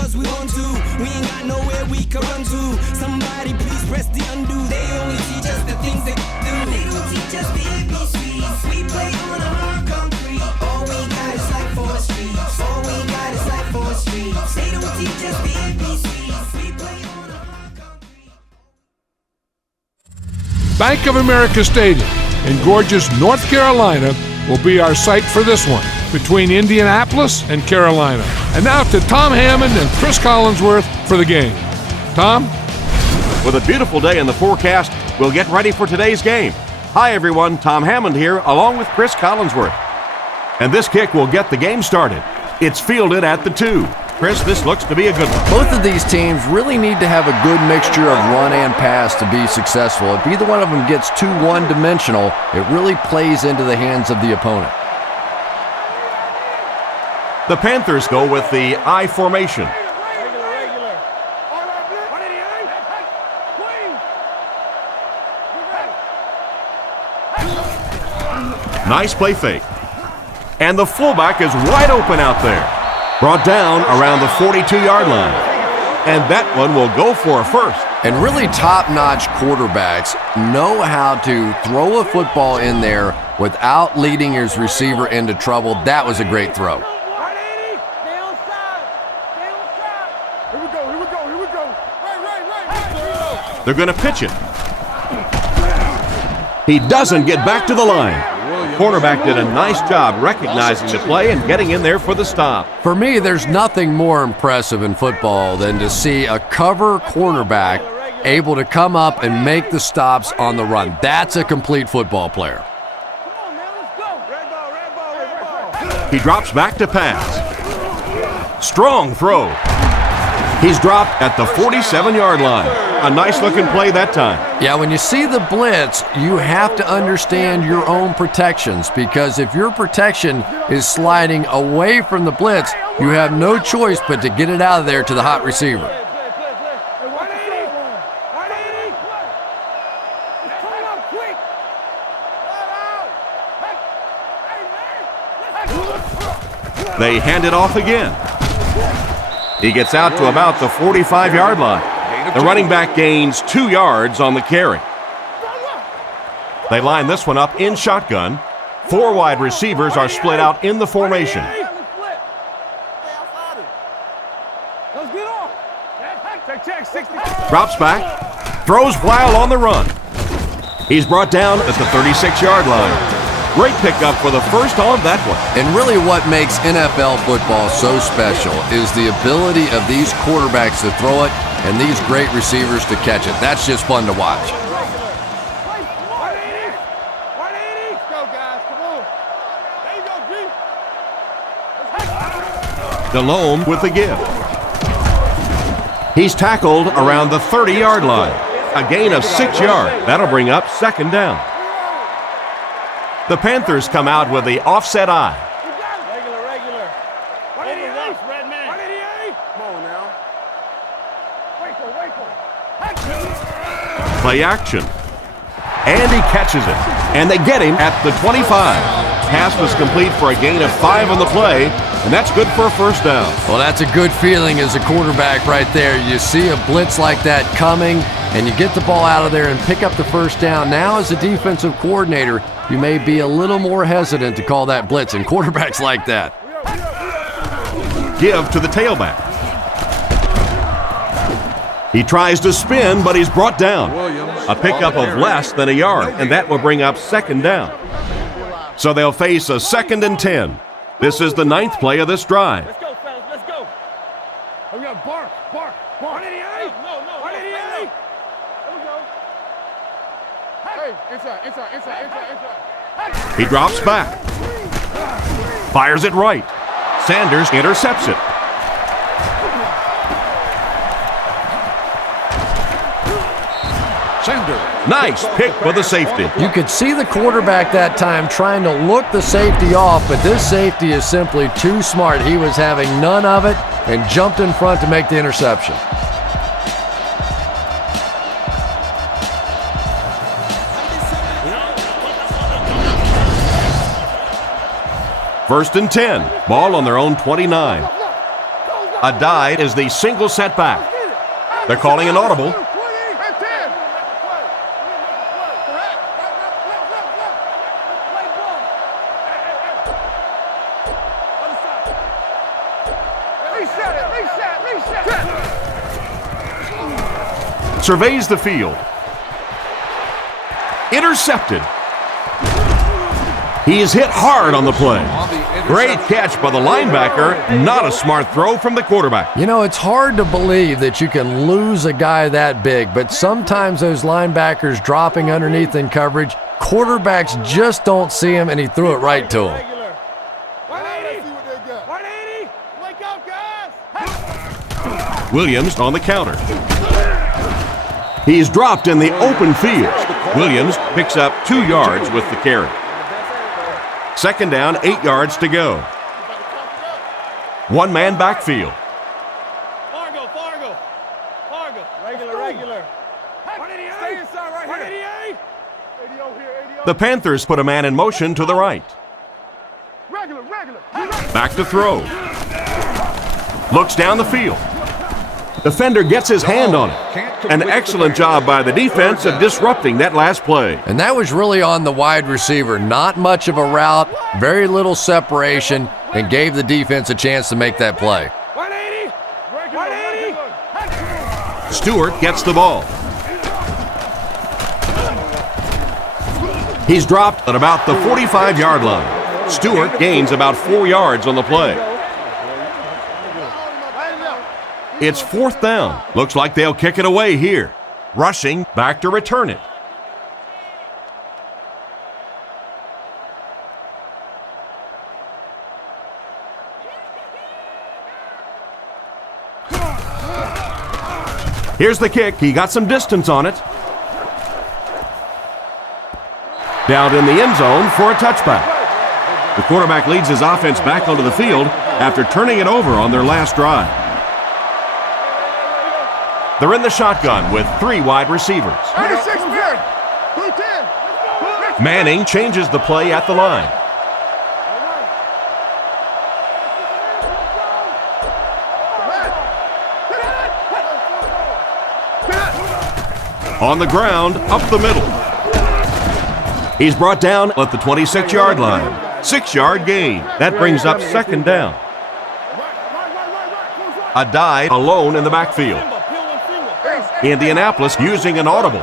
cause we want to. We ain't got nowhere we can run to. Somebody please press the undo. They only teach us the things they do. They don't teach us the ABCs. We play on a hard concrete. All we got is like 4 streets. All we got is like 4 streets. They don't teach us the ABCs. We play on a hard concrete. Bank of America Stadium in gorgeous North Carolina will be our site for this one, between Indianapolis and Carolina. And now to Tom Hammond and Chris Collinsworth for the game. Tom? With a beautiful day in the forecast, we'll get ready for today's game. Hi everyone, Tom Hammond here, along with Chris Collinsworth. And this kick will get the game started. It's fielded at the 2. Chris, this looks to be a good one. Both of these teams really need to have a good mixture of run and pass to be successful. If either one of them gets too one-dimensional, it really plays into the hands of the opponent. The Panthers go with the I formation. Nice play fake. And the fullback is wide open out there. Brought down around the 42-yard line. And that one will go for a first. And really top-notch quarterbacks know how to throw a football in there without leading his receiver into trouble. That was a great throw. They're going to pitch it. He doesn't get back to the line. Cornerback did a nice job recognizing the play and getting in there for the stop. For me, there's nothing more impressive in football than to see a cover cornerback able to come up and make the stops on the run. That's a complete football player. He drops back to pass. Strong throw. He's dropped at the 47-yard line. A nice-looking play that time. Yeah, when you see the blitz, you have to understand your own protections, because if your protection is sliding away from the blitz, you have no choice but to get it out of there to the hot receiver. They hand it off again. He gets out to about the 45-yard line. The running back gains 2 yards on the carry. They line this one up in shotgun. 4 wide receivers are split out in the formation. Drops back, throws while on the run. He's brought down at the 36-yard line. Great pickup for the first on that one. And really what makes NFL football so special is the ability of these quarterbacks to throw it and these great receivers to catch it. That's just fun to watch. Delhomme with the give. He's tackled around the 30-yard line. A gain of 6 yards. That'll bring up second down. The Panthers come out with the offset I. Regular. 188, red man. 188. Come on now. Wait. Play action. And he catches it. And they get him at the 25. Pass was complete for a gain of 5 on the play, and that's good for a first down. Well, that's a good feeling as a quarterback right there. You see a blitz like that coming, and you get the ball out of there and pick up the first down. Now, as a defensive coordinator, you may be a little more hesitant to call that blitz, and quarterbacks like that. Give to the tailback. He tries to spin, but he's brought down. A pickup of less than a yard, and that will bring up second down. So they'll face a 2nd and 10. This is the 9th play of this drive. Let's go, fellas. Let's go. We got bark. 188. No. 188. There we go. Hey, inside. He drops back. Fires it right. Sanders intercepts it. Nice pick for the safety. You could see the quarterback that time trying to look the safety off, but this safety is simply too smart. He was having none of it and jumped in front to make the interception. First and 10. Ball on their own 29. A dive is the single setback. They're calling an audible. Surveys the field. Intercepted. He is hit hard on the play. Great catch by the linebacker. Not a smart throw from the quarterback. You know, it's hard to believe that you can lose a guy that big, but sometimes those linebackers dropping underneath in coverage, quarterbacks just don't see him, and he threw it right to him. 180. Wake up, guys. Williams on the counter. He's dropped in the open field. Williams picks up 2 yards with the carry. Second down, 8 yards to go. One-man backfield. Fargo. Regular. Stay inside right here. 188. The Panthers put a man in motion to the right. Regular. Back to throw. Looks down the field. Defender gets his hand on it. An excellent job by the defense of disrupting that last play. And that was really on the wide receiver. Not much of a route, very little separation, and gave the defense a chance to make that play. 180. Stewart gets the ball. He's dropped at about the 45-yard line. Stewart gains about 4 yards on the play. It's 4th down. Looks like they'll kick it away here. Rushing back to return it. Here's the kick. He got some distance on it. Down in the end zone for a touchback. The quarterback leads his offense back onto the field after turning it over on their last drive. They're in the shotgun with 3 wide receivers. 36 men. 210. Manning changes the play at the line. On the ground, up the middle. He's brought down at the 26-yard line. 6-yard gain. That brings up 2nd down. A dive alone in the backfield. Indianapolis using an audible.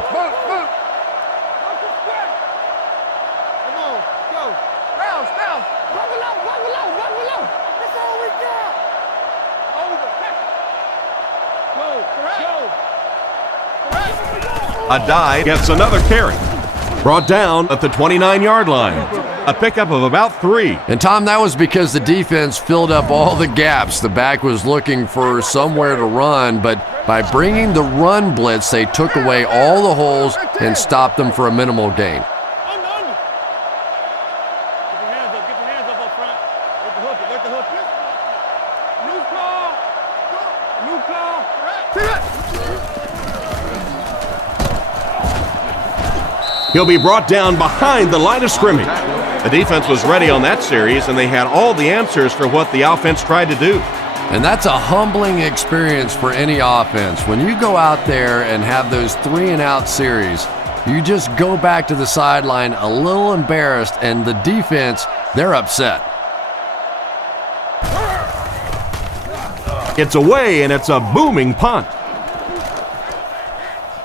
A dive gets another carry. Brought down at the 29-yard line. A pickup of about 3. And Tom, that was because the defense filled up all the gaps. The back was looking for somewhere to run, but by bringing the run blitz, they took away all the holes and stopped them for a minimal gain. Get your hands up front. Let the hook. New call. He'll be brought down behind the line of scrimmage. The defense was ready on that series, and they had all the answers for what the offense tried to do. And that's a humbling experience for any offense. When you go out there and have those 3-and-out series, you just go back to the sideline a little embarrassed, and the defense, they're upset. It's away, and it's a booming punt.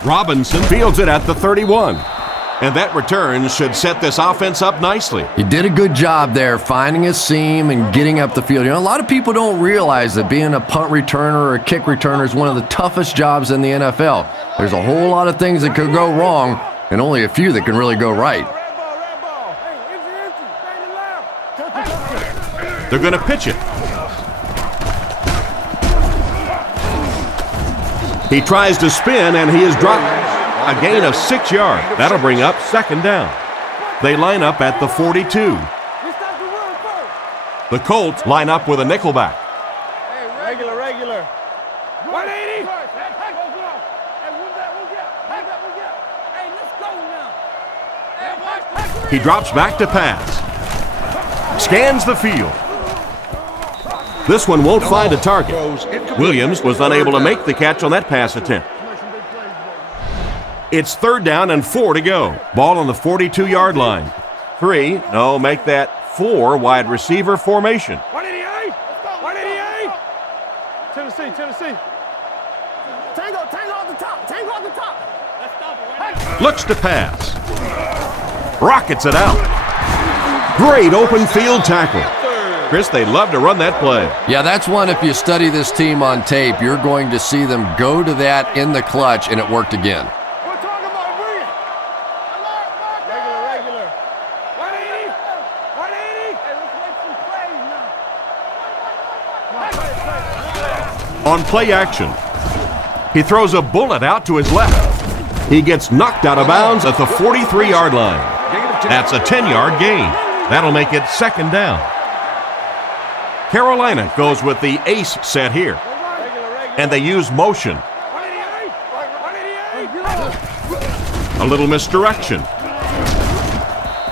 Robinson fields it at the 31. And that return should set this offense up nicely. He did a good job there finding a seam and getting up the field. You know, a lot of people don't realize that being a punt returner or a kick returner is one of the toughest jobs in the NFL. There's a whole lot of things that could go wrong and only a few that can really go right. They're going to pitch it. He tries to spin, and he is dropped. A gain of 6 yards. That'll bring up 2nd down. They line up at the 42. The Colts line up with a nickelback. Regular. 180. He drops back to pass. Scans the field. This one won't find a target. Williams was unable to make the catch on that pass attempt. It's 3rd down and 4 to go. Ball on the 42-yard line. 3, no, make that 4 wide receiver formation. 188! 188! Tennessee. Tango off the top. Let's stop it. Looks to pass. Rockets it out. Great open field tackle. Chris, they love to run that play. Yeah, that's one, if you study this team on tape, you're going to see them go to that in the clutch, and it worked again. We're talking about bring it. Regular. 180. Hey, let's make some plays now. On play action, he throws a bullet out to his left. He gets knocked out of bounds at the 43-yard line. That's a 10-yard gain. That'll make it 2nd down. Carolina goes with the ace set here, and they use motion. A little misdirection.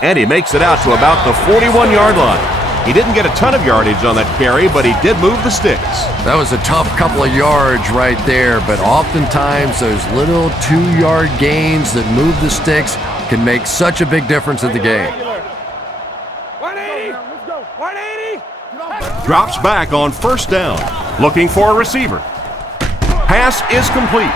And he makes it out to about the 41-yard line. He didn't get a ton of yardage on that carry, but he did move the sticks. That was a tough couple of yards right there, but oftentimes those little 2-yard gains that move the sticks can make such a big difference in the game. 180. Drops back on 1st down, looking for a receiver. Pass is complete.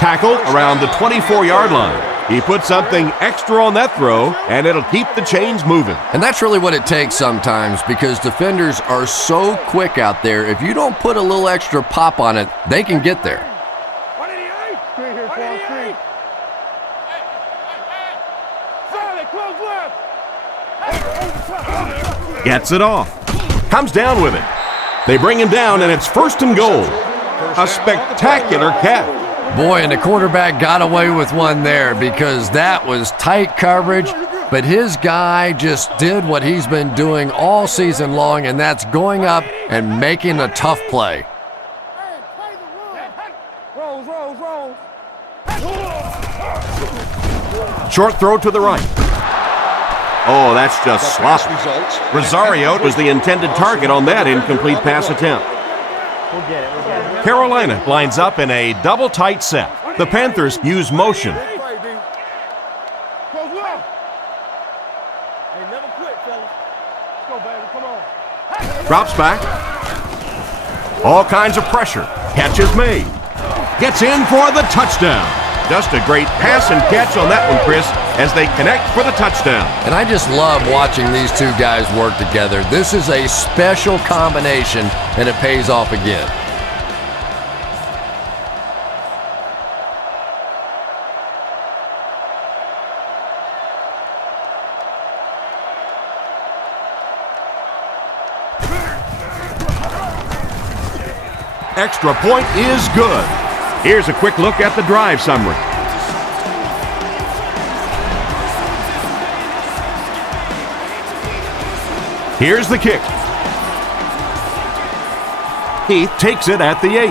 Tackle around the 24-yard line. He put something extra on that throw, and it'll keep the chains moving. And that's really what it takes sometimes, because defenders are so quick out there. If you don't put a little extra pop on it, they can get there. 188. Solid, close left. Gets it off. Comes down with it. They bring him down, and it's 1st and goal. A spectacular catch. Boy, and the quarterback got away with one there, because that was tight coverage, but his guy just did what he's been doing all season long, and that's going up and making a tough play. Rolls. Short throw to the right. Oh, that's just sloppy. Rosario was the intended target on that incomplete pass attempt. Carolina lines up in a double tight set. The Panthers use motion. Drops back. All kinds of pressure. Catch is made. Gets in for the touchdown. Just a great pass and catch on that one, Chris, as they connect for the touchdown. And I just love watching these two guys work together. This is a special combination, and it pays off again. Extra point is good. Here's a quick look at the drive summary. Here's the kick. Heath takes it at the 8.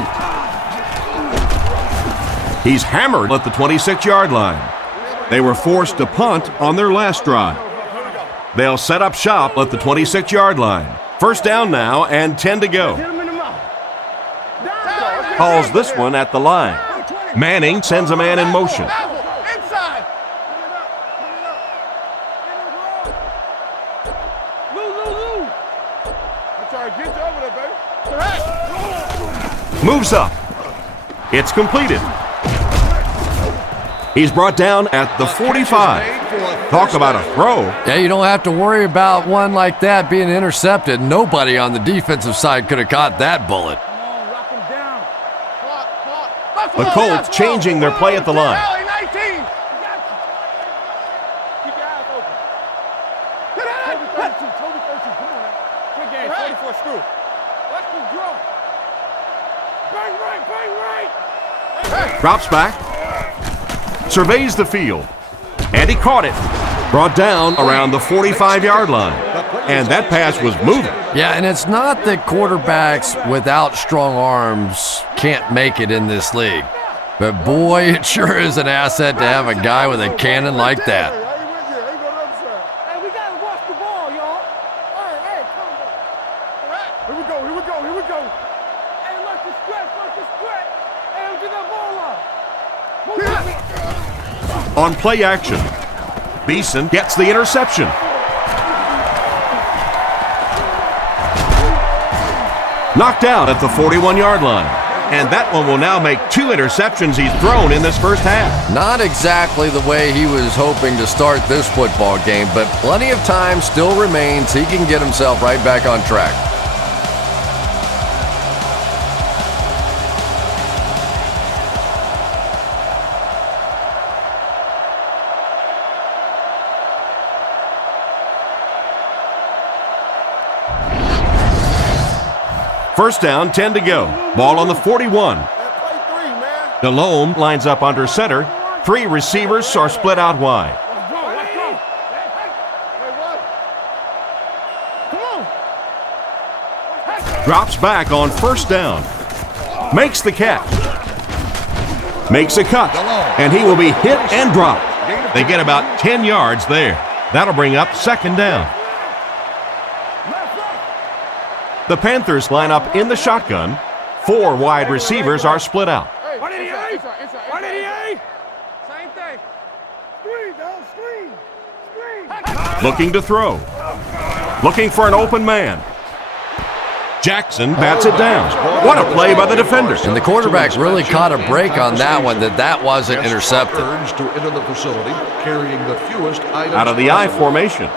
He's hammered at the 26-yard line. They were forced to punt on their last drive. They'll set up shop at the 26-yard line. 1st down now and 10 to go. Calls this one at the line. Manning sends a man in motion. Moves up. It's completed. He's brought down at the 45. Talk about a throw. Yeah, you don't have to worry about one like that being intercepted. Nobody on the defensive side could have caught that bullet. The Colts changing their play at the line. Drops back. Surveys the field. And he caught it. Brought down around the 45-yard line. And that pass was moving. Yeah, and it's not that quarterbacks without strong arms can't make it in this league. But boy, it sure is an asset to have a guy with a cannon like that. Here we go, here we go, here we go. Hey, look the stretch, look the stretch. Hey, get that ball up. On play action, Beeson gets the interception. Knocked out at the 41-yard line. And that one will now make 2 interceptions he's thrown in this first half. Not exactly the way he was hoping to start this football game, but plenty of time still remains. He can get himself right back on track. First down, 10 to go. Ball on the 41. DeLome lines up under center. 3 receivers are split out wide. Drops back on first down. Makes the catch. Makes a cut. And he will be hit and dropped. They get about 10 yards there. That'll bring up second down. The Panthers line up in the shotgun. 4 wide receivers are split out. 188! 188! Same thing. Screen, dog, screen. Screen. Looking to throw. Looking for an open man. Jackson bats it down. What a play by the defender. And the quarterback really caught a break on that one, that wasn't intercepted. To enter the facility carrying the fewest items Out of the I formation.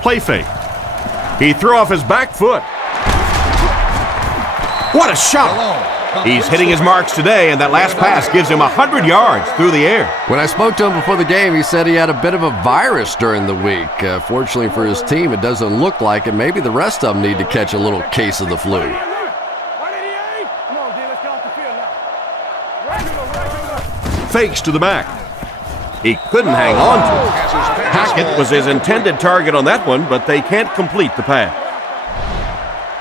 Play fake. He threw off his back foot. What a shot! He's hitting his marks today, and that last pass gives him 100 yards through the air. When I spoke to him before the game, he said he had a bit of a virus during the week. Fortunately for his team, it doesn't look like it. Maybe the rest of them need to catch a little case of the flu. Fakes to the back. He couldn't hang on to it. Hackett was his intended target on that one, but they can't complete the pass.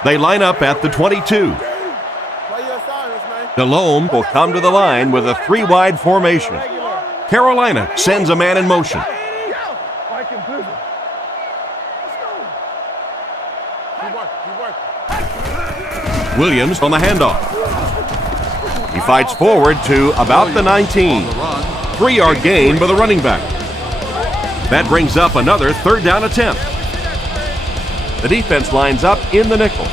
They line up at the 22. DeLome will come to the line with a 3-wide formation. Carolina sends a man in motion. Williams on the handoff. He fights forward to about the 19. 3-yard gain by the running back. That brings up another third down attempt. The defense lines up in the nickel.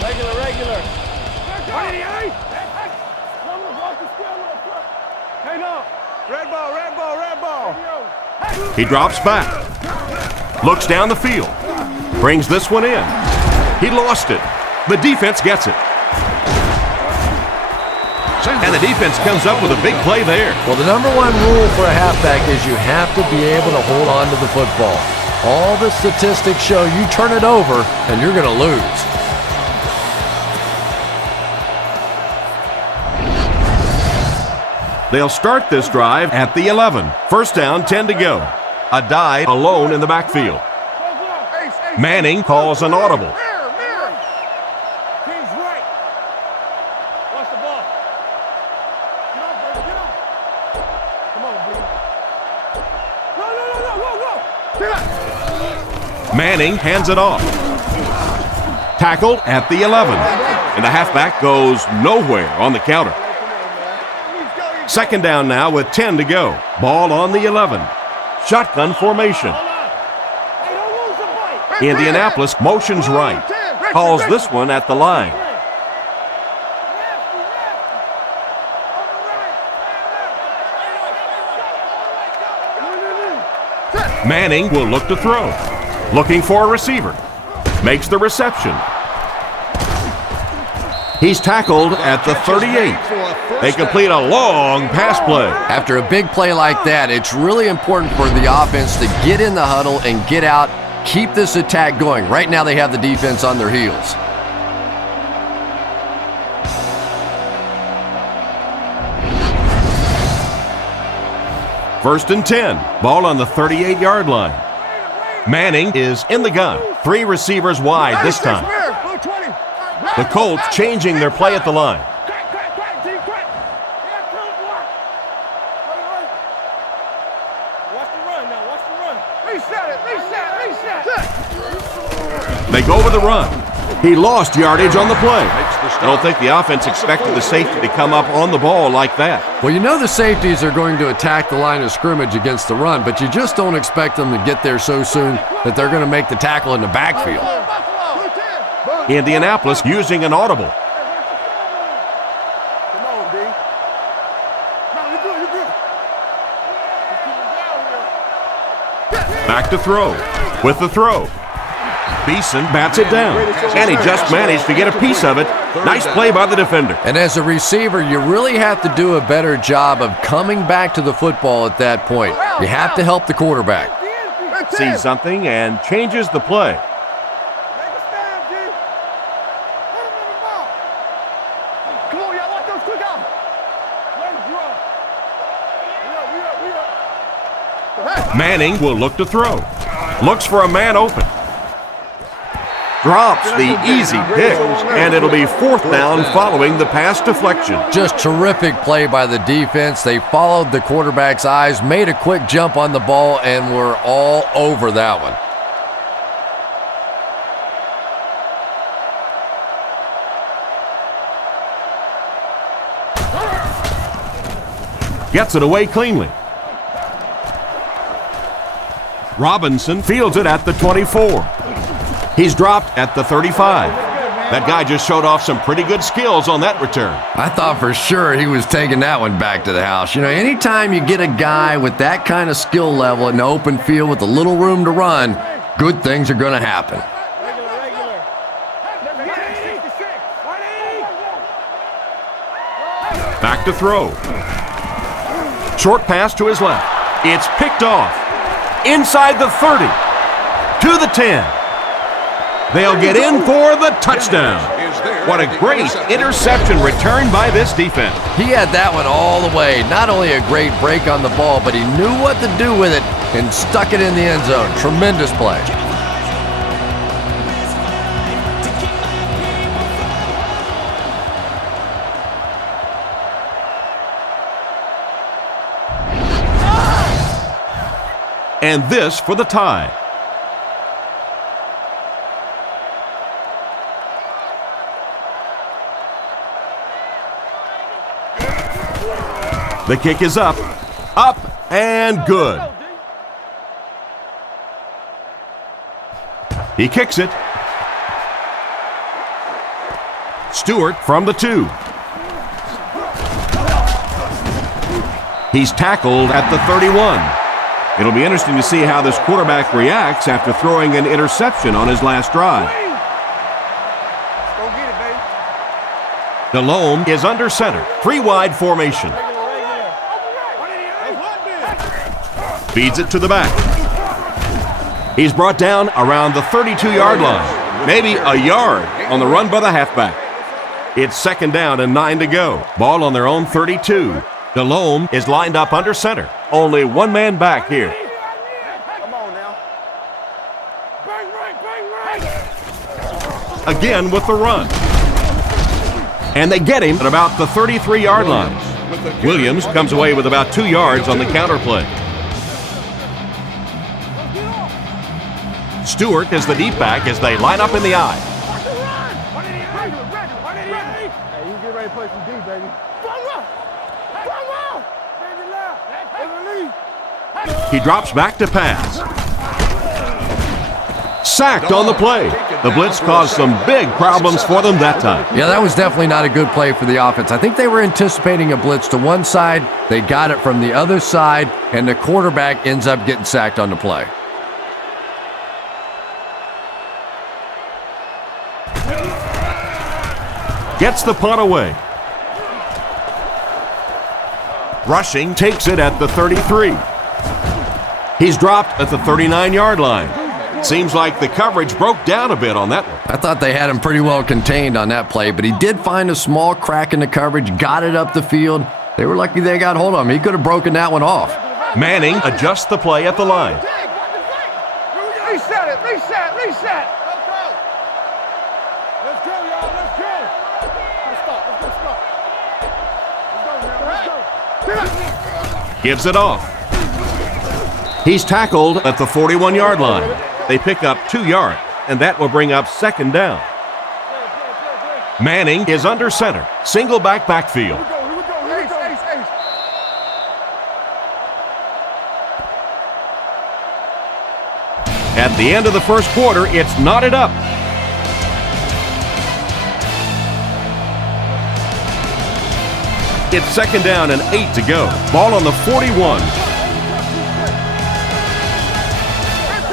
Regular. Red ball. He drops back. Looks down the field. Brings this one in. He lost it. The defense gets it. And the defense comes up with a big play there. Well, the number 1 rule for a halfback is you have to be able to hold on to the football. All the statistics show you turn it over and you're going to lose. They'll start this drive at the 11. First down, 10 to go. Adai alone in the backfield. Manning calls an audible. Manning hands it off. Tackled at the 11. And the halfback goes nowhere on the counter. Second down now with 10 to go. Ball on the 11. Shotgun formation. Indianapolis motions right. Calls this one at the line. Manning will look to throw. Looking for a receiver. Makes the reception. He's tackled at the 38. They complete a long pass play. After a big play like that, it's really important for the offense to get in the huddle and get out, keep this attack going. Right now they have the defense on their heels. First and 10. Ball on the 38-yard line. Manning is in the gun. 3 receivers wide this time. The Colts changing their play at the line. Watch the run now. Watch the run. Reset it. Reset. They go with the run. He lost yardage on the play. I don't think the offense expected the safety to come up on the ball like that. Well, you know the safeties are going to attack the line of scrimmage against the run, but you just don't expect them to get there so soon that they're going to make the tackle in the backfield. Indianapolis using an audible. Come on, D. No, you're good. You're good. Just keep him down here. Back to throw. With the throw. Beeson bats it down, and he just managed to get a piece of it. Nice play by the defender. And as a receiver, you really have to do a better job of coming back to the football at that point. You have to help the quarterback. Sees something and changes the play. Make a stand, G. Put him in the ball. Come on, y'all. Watch those quick out. Let him draw. We up. Manning will look to throw. Looks for a man open. Drops the easy pick, and it'll be 4th down following the pass deflection. Just terrific play by the defense. They followed the quarterback's eyes, made a quick jump on the ball, and were all over that one. Gets it away cleanly. Robinson fields it at the 24. He's dropped at the 35. That guy just showed off some pretty good skills on that return. I thought for sure he was taking that one back to the house. You know, anytime you get a guy with that kind of skill level in the open field with a little room to run, good things are going to happen. Regular. 186. 180. Back to throw. Short pass to his left. It's picked off. Inside the 30. To the 10. They'll get in for the touchdown. What a great interception return by this defense. He had that one all the way. Not only a great break on the ball, but he knew what to do with it and stuck it in the end zone. Tremendous play. And this for the tie. The kick is up, and good. He kicks it. Stewart from the 2. He's tackled at the 31. It'll be interesting to see how this quarterback reacts after throwing an interception on his last drive. Go get it, baby. Delhomme is under center. 3 wide formation. Feeds it to the back. He's brought down around the 32-yard line. Maybe a yard on the run by the halfback. It's 2nd down and 9 to go. Ball on their own 32. Delhomme is lined up under center. Only one man back here. Come on now. Bang right. Again with the run. And they get him at about the 33-yard line. Williams comes away with about 2 yards on the counter play. Stewart is the deep back as they line up in the eye. Hey, you get ready to play some D, baby. He drops back to pass. Sacked on the play. The blitz caused some big problems for them that time. Yeah, that was definitely not a good play for the offense. I think they were anticipating a blitz to one side. They got it from the other side, and the quarterback ends up getting sacked on the play. Gets the punt away. Rushing takes it at the 33. He's dropped at the 39-yard line. Seems like the coverage broke down a bit on that one. I thought they had him pretty well contained on that play, but he did find a small crack in the coverage, got it up the field. They were lucky they got hold of him. He could have broken that one off. Manning adjusts the play at the line. Reset it. Reset. Let's go, y'all. Let's go. Let's go. Gives it off. He's tackled at the 41-yard line. They pick up 2 yards, and that will bring up second down. Manning is under center. Single backfield. At the end of the first quarter, it's knotted up. It's second down and 8 to go. Ball on the 41.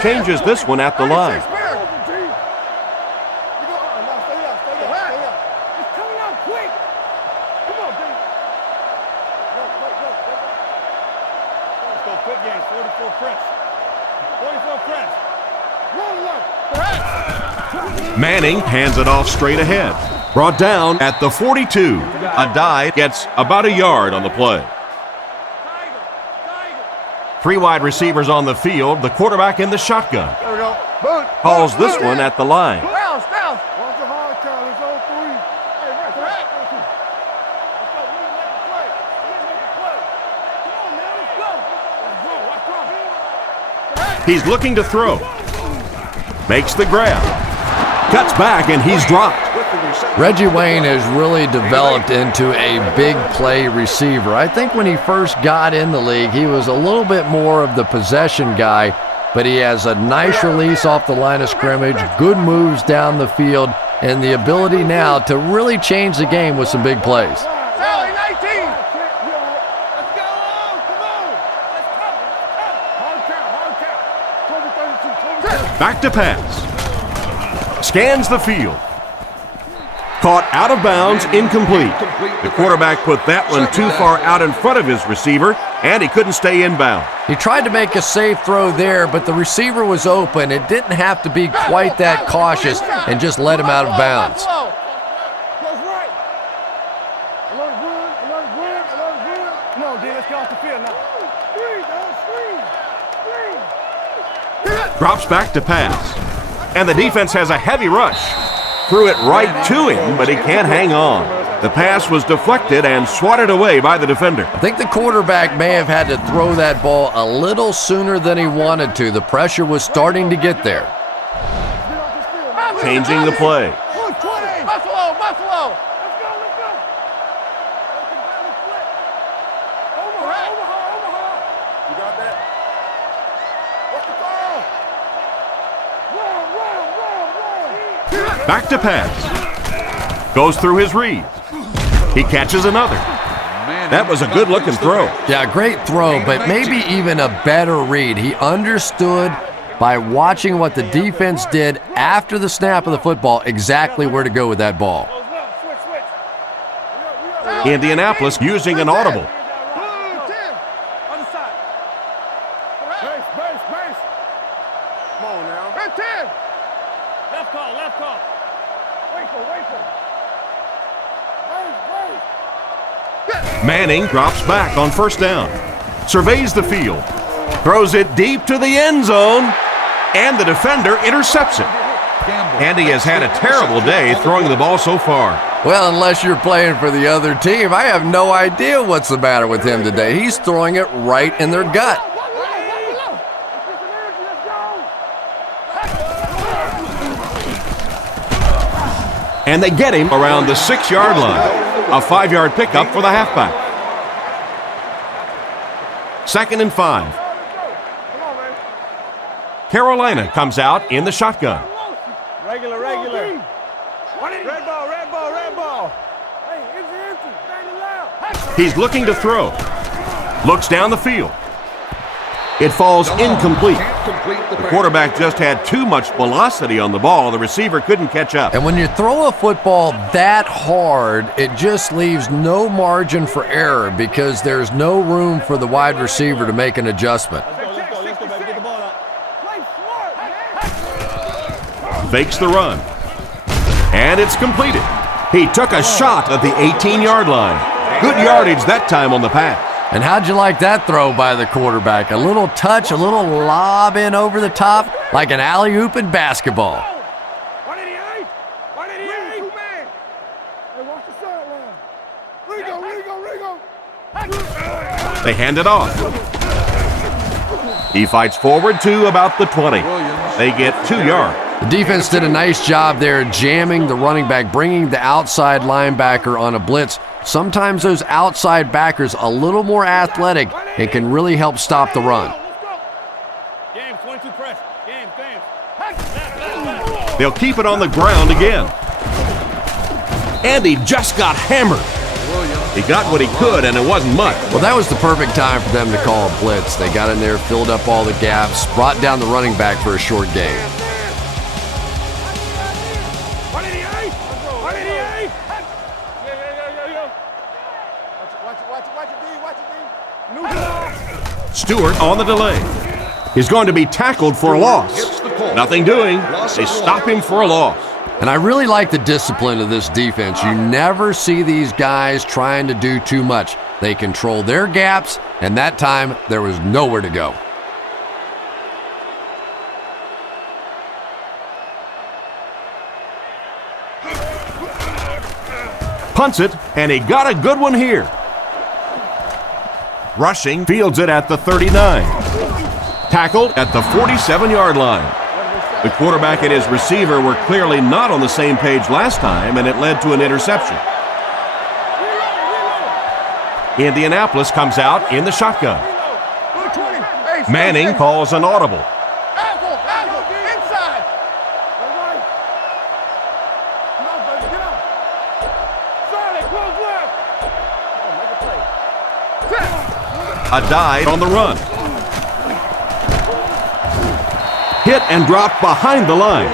Changes this one at the line. Manning hands it off straight ahead. Brought down at the 42. A dive gets about a yard on the play. 3 wide receivers on the field. The quarterback in the shotgun. There we go. Boom. Calls this one at the line. Down. Watch the hard count. It's on 3. Hey, right. Let's go. We didn't make the play. Come on, man. Let's go. He's looking to throw. Makes the grab. Cuts back and he's dropped. Reggie Wayne has really developed into a big play receiver. I think when he first got in the league, he was a little bit more of the possession guy, but he has a nice release off the line of scrimmage, good moves down the field, and the ability now to really change the game with some big plays. Back to pass. Scans the field. Caught out of bounds, incomplete. The quarterback put that one too far out in front of his receiver, and he couldn't stay inbound. He tried to make a safe throw there, but the receiver was open. It didn't have to be quite that cautious and just let him out of bounds. Drops back to pass. And the defense has a heavy rush. Threw it right to him, but he can't hang on. The pass was deflected and swatted away by the defender. I think the quarterback may have had to throw that ball a little sooner than he wanted to. The pressure was starting to get there. Changing the play. Buffalo. You got that? What's the call? Back to pass. Goes through his read. He catches another. That was a good-looking throw. Yeah, great throw, but maybe even a better read. He understood by watching what the defense did after the snap of the football exactly where to go with that ball. Indianapolis using an audible. Come on now. Left call. Wait for. Manning drops back on first down. Surveys the field. Throws it deep to the end zone. And the defender intercepts it. And he has had a terrible day throwing the ball so far. Well, unless you're playing for the other team, I have no idea what's the matter with him today. He's throwing it right in their gut. And they get him around the 6-yard line. A 5-yard pickup for the halfback. 2nd and 5. Carolina comes out in the shotgun. Regular. Red ball. Hey, it's empty. He's looking to throw. Looks down the field. It falls incomplete. The quarterback just had too much velocity on the ball. The receiver couldn't catch up. And when you throw a football that hard, it just leaves no margin for error because there's no room for the wide receiver to make an adjustment. Fakes the run. And it's completed. He took a shot at the 18-yard line. Good yardage that time on the pass. And how'd you like that throw by the quarterback? A little touch, a little lob in over the top, like an alley-oop in basketball. 188. Hey, watch the sideline. Rigo. They hand it off. He fights forward to about the 20. They get 2 yards. The defense did a nice job there jamming the running back, bringing the outside linebacker on a blitz. Sometimes those outside backers a little more athletic and can really help stop the run. They'll keep it on the ground again. And he just got hammered. He got what he could, and it wasn't much. Well, that was the perfect time for them to call a blitz. They got in there, filled up all the gaps, brought down the running back for a short gain. Stewart on the delay. He's going to be tackled for a loss. Nothing doing. They stop him for a loss. And I really like the discipline of this defense. You never see these guys trying to do too much. They control their gaps, and that time there was nowhere to go. Punts it, and he got a good one here. Rushing, fields it at the 39. Tackled at the 47-yard line. The quarterback and his receiver were clearly not on the same page last time, and it led to an interception. Indianapolis comes out in the shotgun. Manning calls an audible. A dive on the run. Hit and dropped behind the line.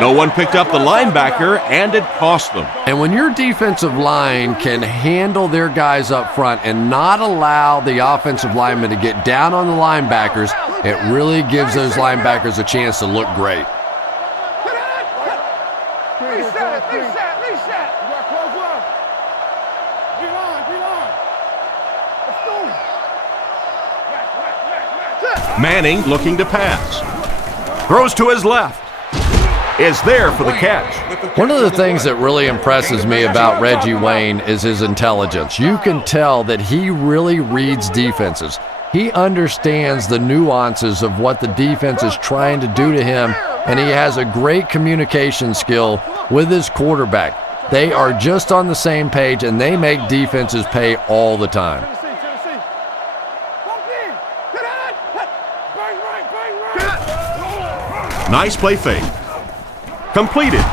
No one picked up the linebacker, and it cost them. And when your defensive line can handle their guys up front and not allow the offensive linemen to get down on the linebackers, it really gives those linebackers a chance to look great. Manning looking to pass. Throws to his left. Is there for the catch. One of the things that really impresses me about Reggie Wayne is his intelligence. You can tell that he really reads defenses. He understands the nuances of what the defense is trying to do to him, and he has a great communication skill with his quarterback. They are just on the same page, and they make defenses pay all the time. Nice play fake. Completed.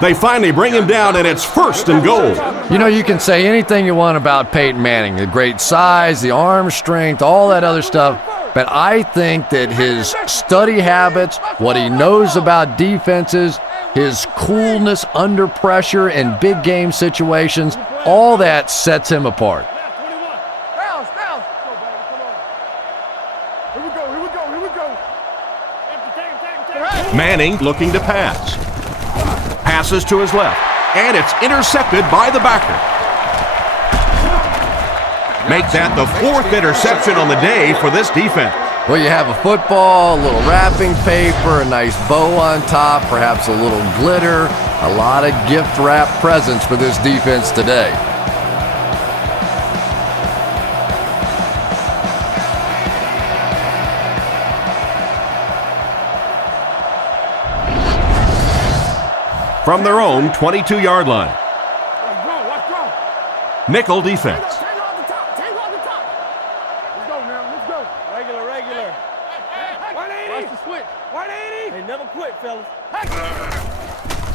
They finally bring him down, and it's 1st and goal. You know, you can say anything you want about Peyton Manning, the great size, the arm strength, all that other stuff, but I think that his study habits, what he knows about defenses, his coolness under pressure in big game situations, all that sets him apart. Manning looking to pass. Passes to his left, and it's intercepted by the backer. Make that the 4th interception on the day for this defense. Well, you have a football, a little wrapping paper, a nice bow on top, perhaps a little glitter, a lot of gift-wrapped presents for this defense today. From their own 22-yard line. Nickel defense. Let's go now. Let's go. Regular. 180. Watch the switch. 180. They never quit, fellas.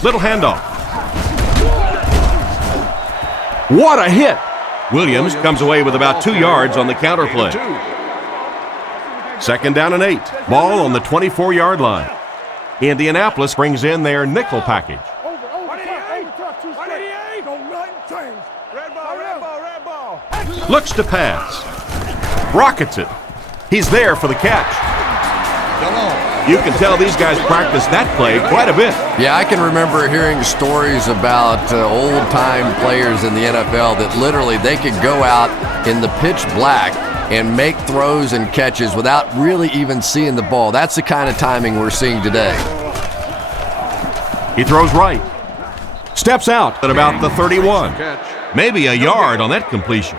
Little handoff. What a hit! Williams comes away with about 2 yards on the counter play. 2nd down and 8. Ball on the 24-yard line. Indianapolis brings in their nickel package. Looks to pass. Rockets it. He's there for the catch. You can tell these guys practice that play quite a bit. Yeah, I can remember hearing stories about old-time players in the NFL that literally they could go out in the pitch black and make throws and catches without really even seeing the ball. That's the kind of timing we're seeing today. He throws right. Steps out at about the 31. Maybe a yard on that completion.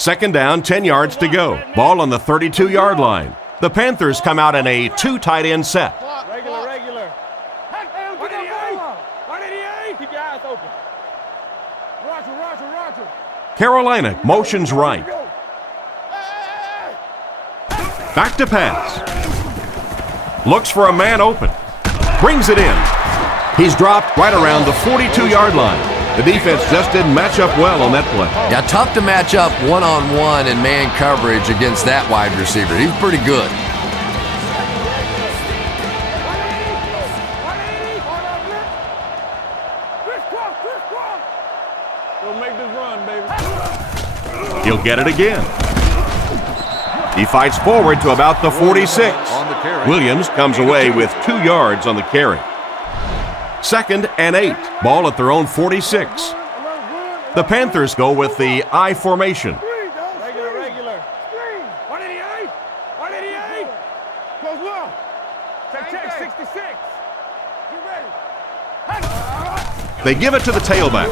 Second down, 10 yards to go. Ball on the 32-yard line. The Panthers come out in a 2 tight end set. Regular. 188. Keep your eyes open. Roger. Carolina motions right. Back to pass. Looks for a man open. Brings it in. He's dropped right around the 42-yard line. The defense just didn't match up well on that play. Yeah, tough to match up one-on-one in man coverage against that wide receiver. He's pretty good. We'll make this run, baby. He'll get it again. He fights forward to about the 46. Williams comes away with 2 yards on the carry. 2nd and 8. Ball at their own 46. The Panthers go with the I formation. Regular. 188. Close low. Check 66. Get ready. They give it to the tailback.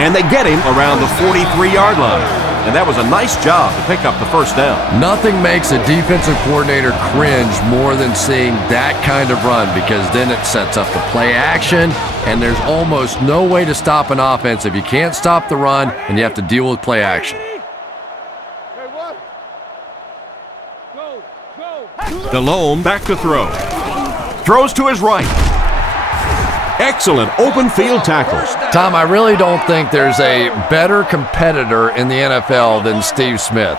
And they get him around the 43-yard line. And that was a nice job to pick up the first down. Nothing makes a defensive coordinator cringe more than seeing that kind of run, because then it sets up the play action, and there's almost no way to stop an offense if you can't stop the run and you have to deal with play action. Delhomme back to throw. Throws to his right. Excellent open field tackle. Tom, I really don't think there's a better competitor in the NFL than Steve Smith.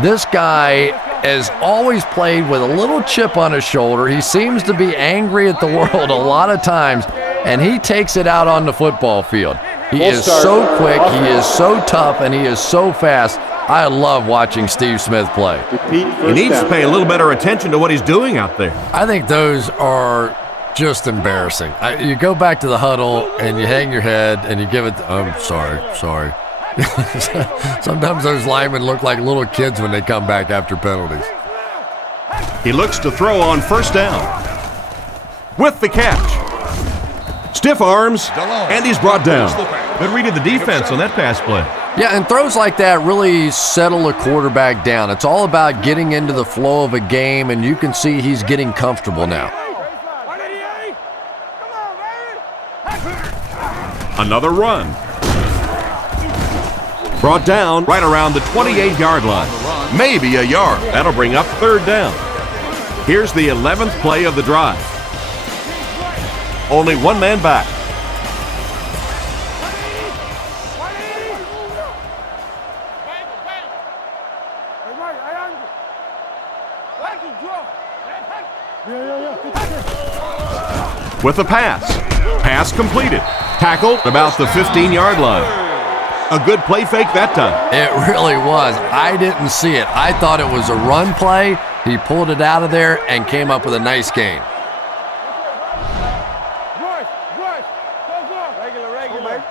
This guy has always played with a little chip on his shoulder. He seems to be angry at the world a lot of times, and he takes it out on the football field. He is so quick, he is so tough, and he is so fast. I love watching Steve Smith play. He needs to pay a little better attention to what he's doing out there. I think those are just embarrassing. You go back to the huddle and you hang your head and you give it, sorry. Sometimes those linemen look like little kids when they come back after penalties. He looks to throw on first down. With the catch. Stiff arms, and he's brought down. Good read of the defense on that pass play. Yeah, and throws like that really settle a quarterback down. It's all about getting into the flow of a game, and you can see he's getting comfortable now. Another run. Brought down right around the 28-yard line. Maybe a yard. That'll bring up third down. Here's the 11th play of the drive. Only one man back. With the pass. Pass completed. Tackled about the 15-yard line. A good play fake that time. It really was. I didn't see it. I thought it was a run play. He pulled it out of there and came up with a nice gain. Regular.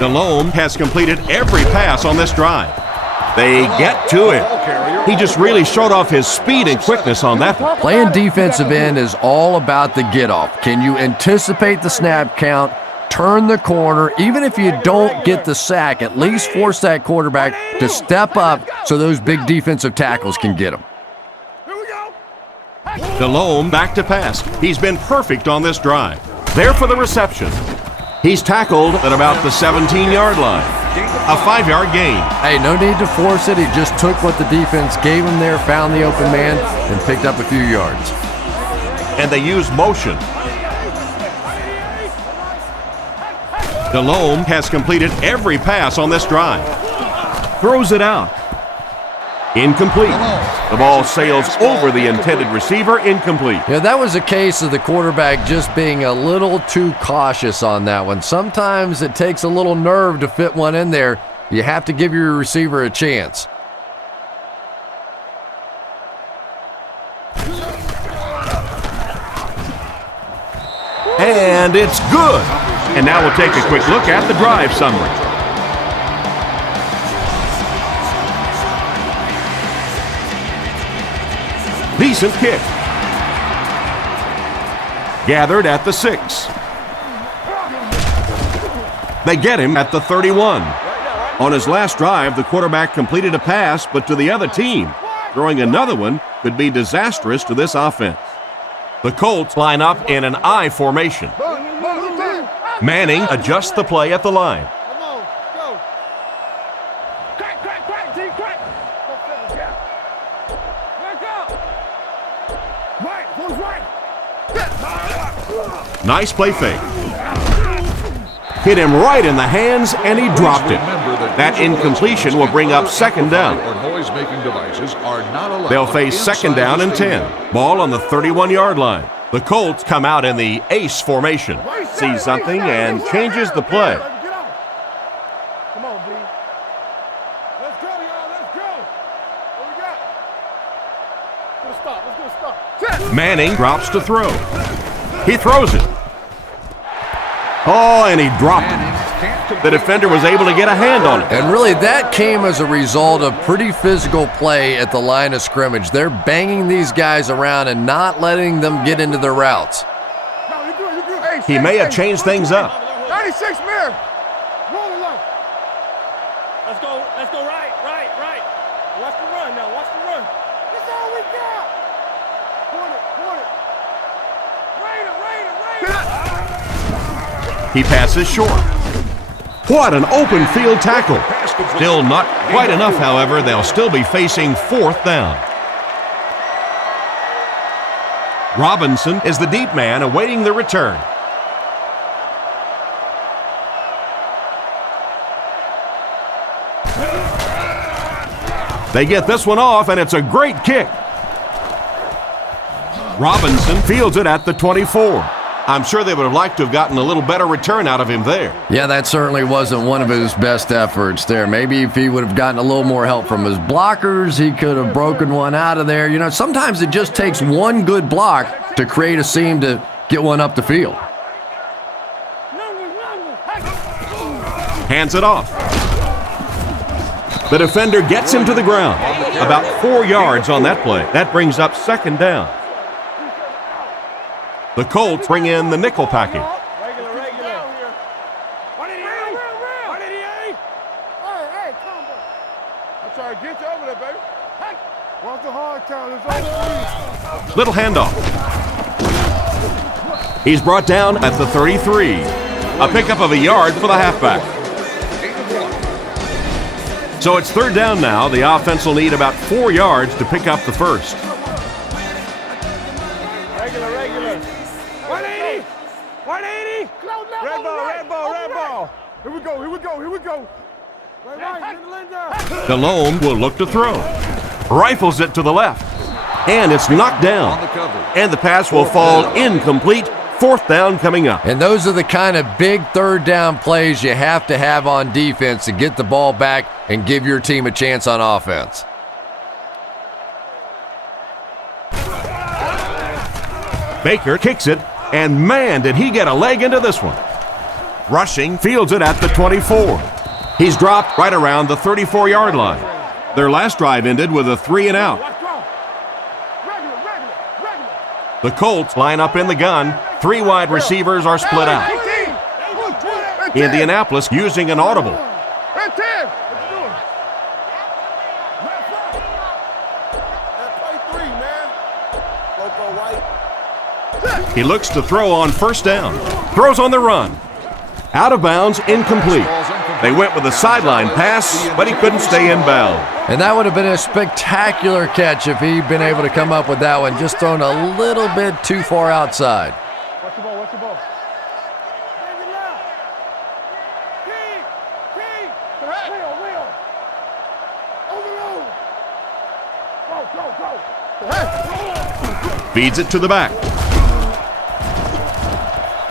Delhomme has completed every pass on this drive. They get to it. He just really showed off his speed and quickness on that one. Playing defensive end is all about the get-off. Can you anticipate the snap count, turn the corner, even if you don't get the sack, at least force that quarterback to step up so those big defensive tackles can get him. Delhomme back to pass. He's been perfect on this drive. There for the reception. He's tackled at about the 17-yard line. A 5-yard gain. Hey, no need to force it. He just took what the defense gave him there, found the open man, and picked up a few yards. And they use motion. Delhomme has completed every pass on this drive. Throws it out. Incomplete. The ball sails over the intended receiver, incomplete. Yeah, that was a case of the quarterback just being a little too cautious on that one. Sometimes it takes a little nerve to fit one in there. You have to give your receiver a chance. And it's good. And now we'll take a quick look at the drive summary. Decent kick. Gathered at the 6. They get him at the 31. On his last drive, the quarterback completed a pass, but to the other team. Throwing another one could be disastrous to this offense. The Colts line up in an I formation. Manning adjusts the play at the line. Nice play fake. Hit him right in the hands, and he dropped it. That incompletion will bring up second down. They'll face second down and 10. Ball on the 31-yard line. The Colts come out in the ace formation. Sees something and changes the play. Come on, B. Let's go, y'all. Let's go. What we got? Let's get a stop. Manning drops to throw. He throws it. Oh, and he dropped it. The defender was able to get a hand on it. And really, that came as a result of pretty physical play at the line of scrimmage. They're banging these guys around and not letting them get into their routes. No, you're good, you're good. He may have changed things up. 96, man. Roll it up. Let's go right. Watch the run now, watch the run. That's all we got. Point it. He passes short. What an open field tackle. Still not quite enough, however. They'll still be facing fourth down. Robinson is the deep man awaiting the return. They get this one off, and it's a great kick. Robinson fields it at the 24. I'm sure they would have liked to have gotten a little better return out of him there. Yeah, that certainly wasn't one of his best efforts there. Maybe if he would have gotten a little more help from his blockers, he could have broken one out of there. You know, sometimes it just takes one good block to create a seam to get one up the field. Hands it off. The defender gets him to the ground. About 4 yards on that play. That brings up second down. The Colts bring in the nickel package. Regular. 188. Hey, calm down. I'm trying to get you over there, baby. Hey, watch the hard count. It's over. Little handoff. He's brought down at the 33. A pickup of a yard for the halfback. So it's third down now. The offense will need about 4 yards to pick up the first. Regular. 180. Red ball. Here we go. Right. Delhomme will look to throw. Rifles it to the left. And it's knocked down. And the pass will fall incomplete. Fourth down coming up. And those are the kind of big third down plays you have to have on defense to get the ball back and give your team a chance on offense. Baker kicks it, and man, did he get a leg into this one. Rushing fields it at the 24. He's dropped right around the 34-yard line. Their last drive ended with a 3-and-out. The Colts line up in the gun. 3 wide receivers are split out. Indianapolis using an audible. He looks to throw on first down. Throws on the run. Out of bounds, incomplete. They went with a sideline pass, but he couldn't stay in bounds. And that would have been a spectacular catch if he'd been able to come up with that one, just thrown a little bit too far outside. Watch the ball. Wheel. Overload. Go. Feeds it to the back.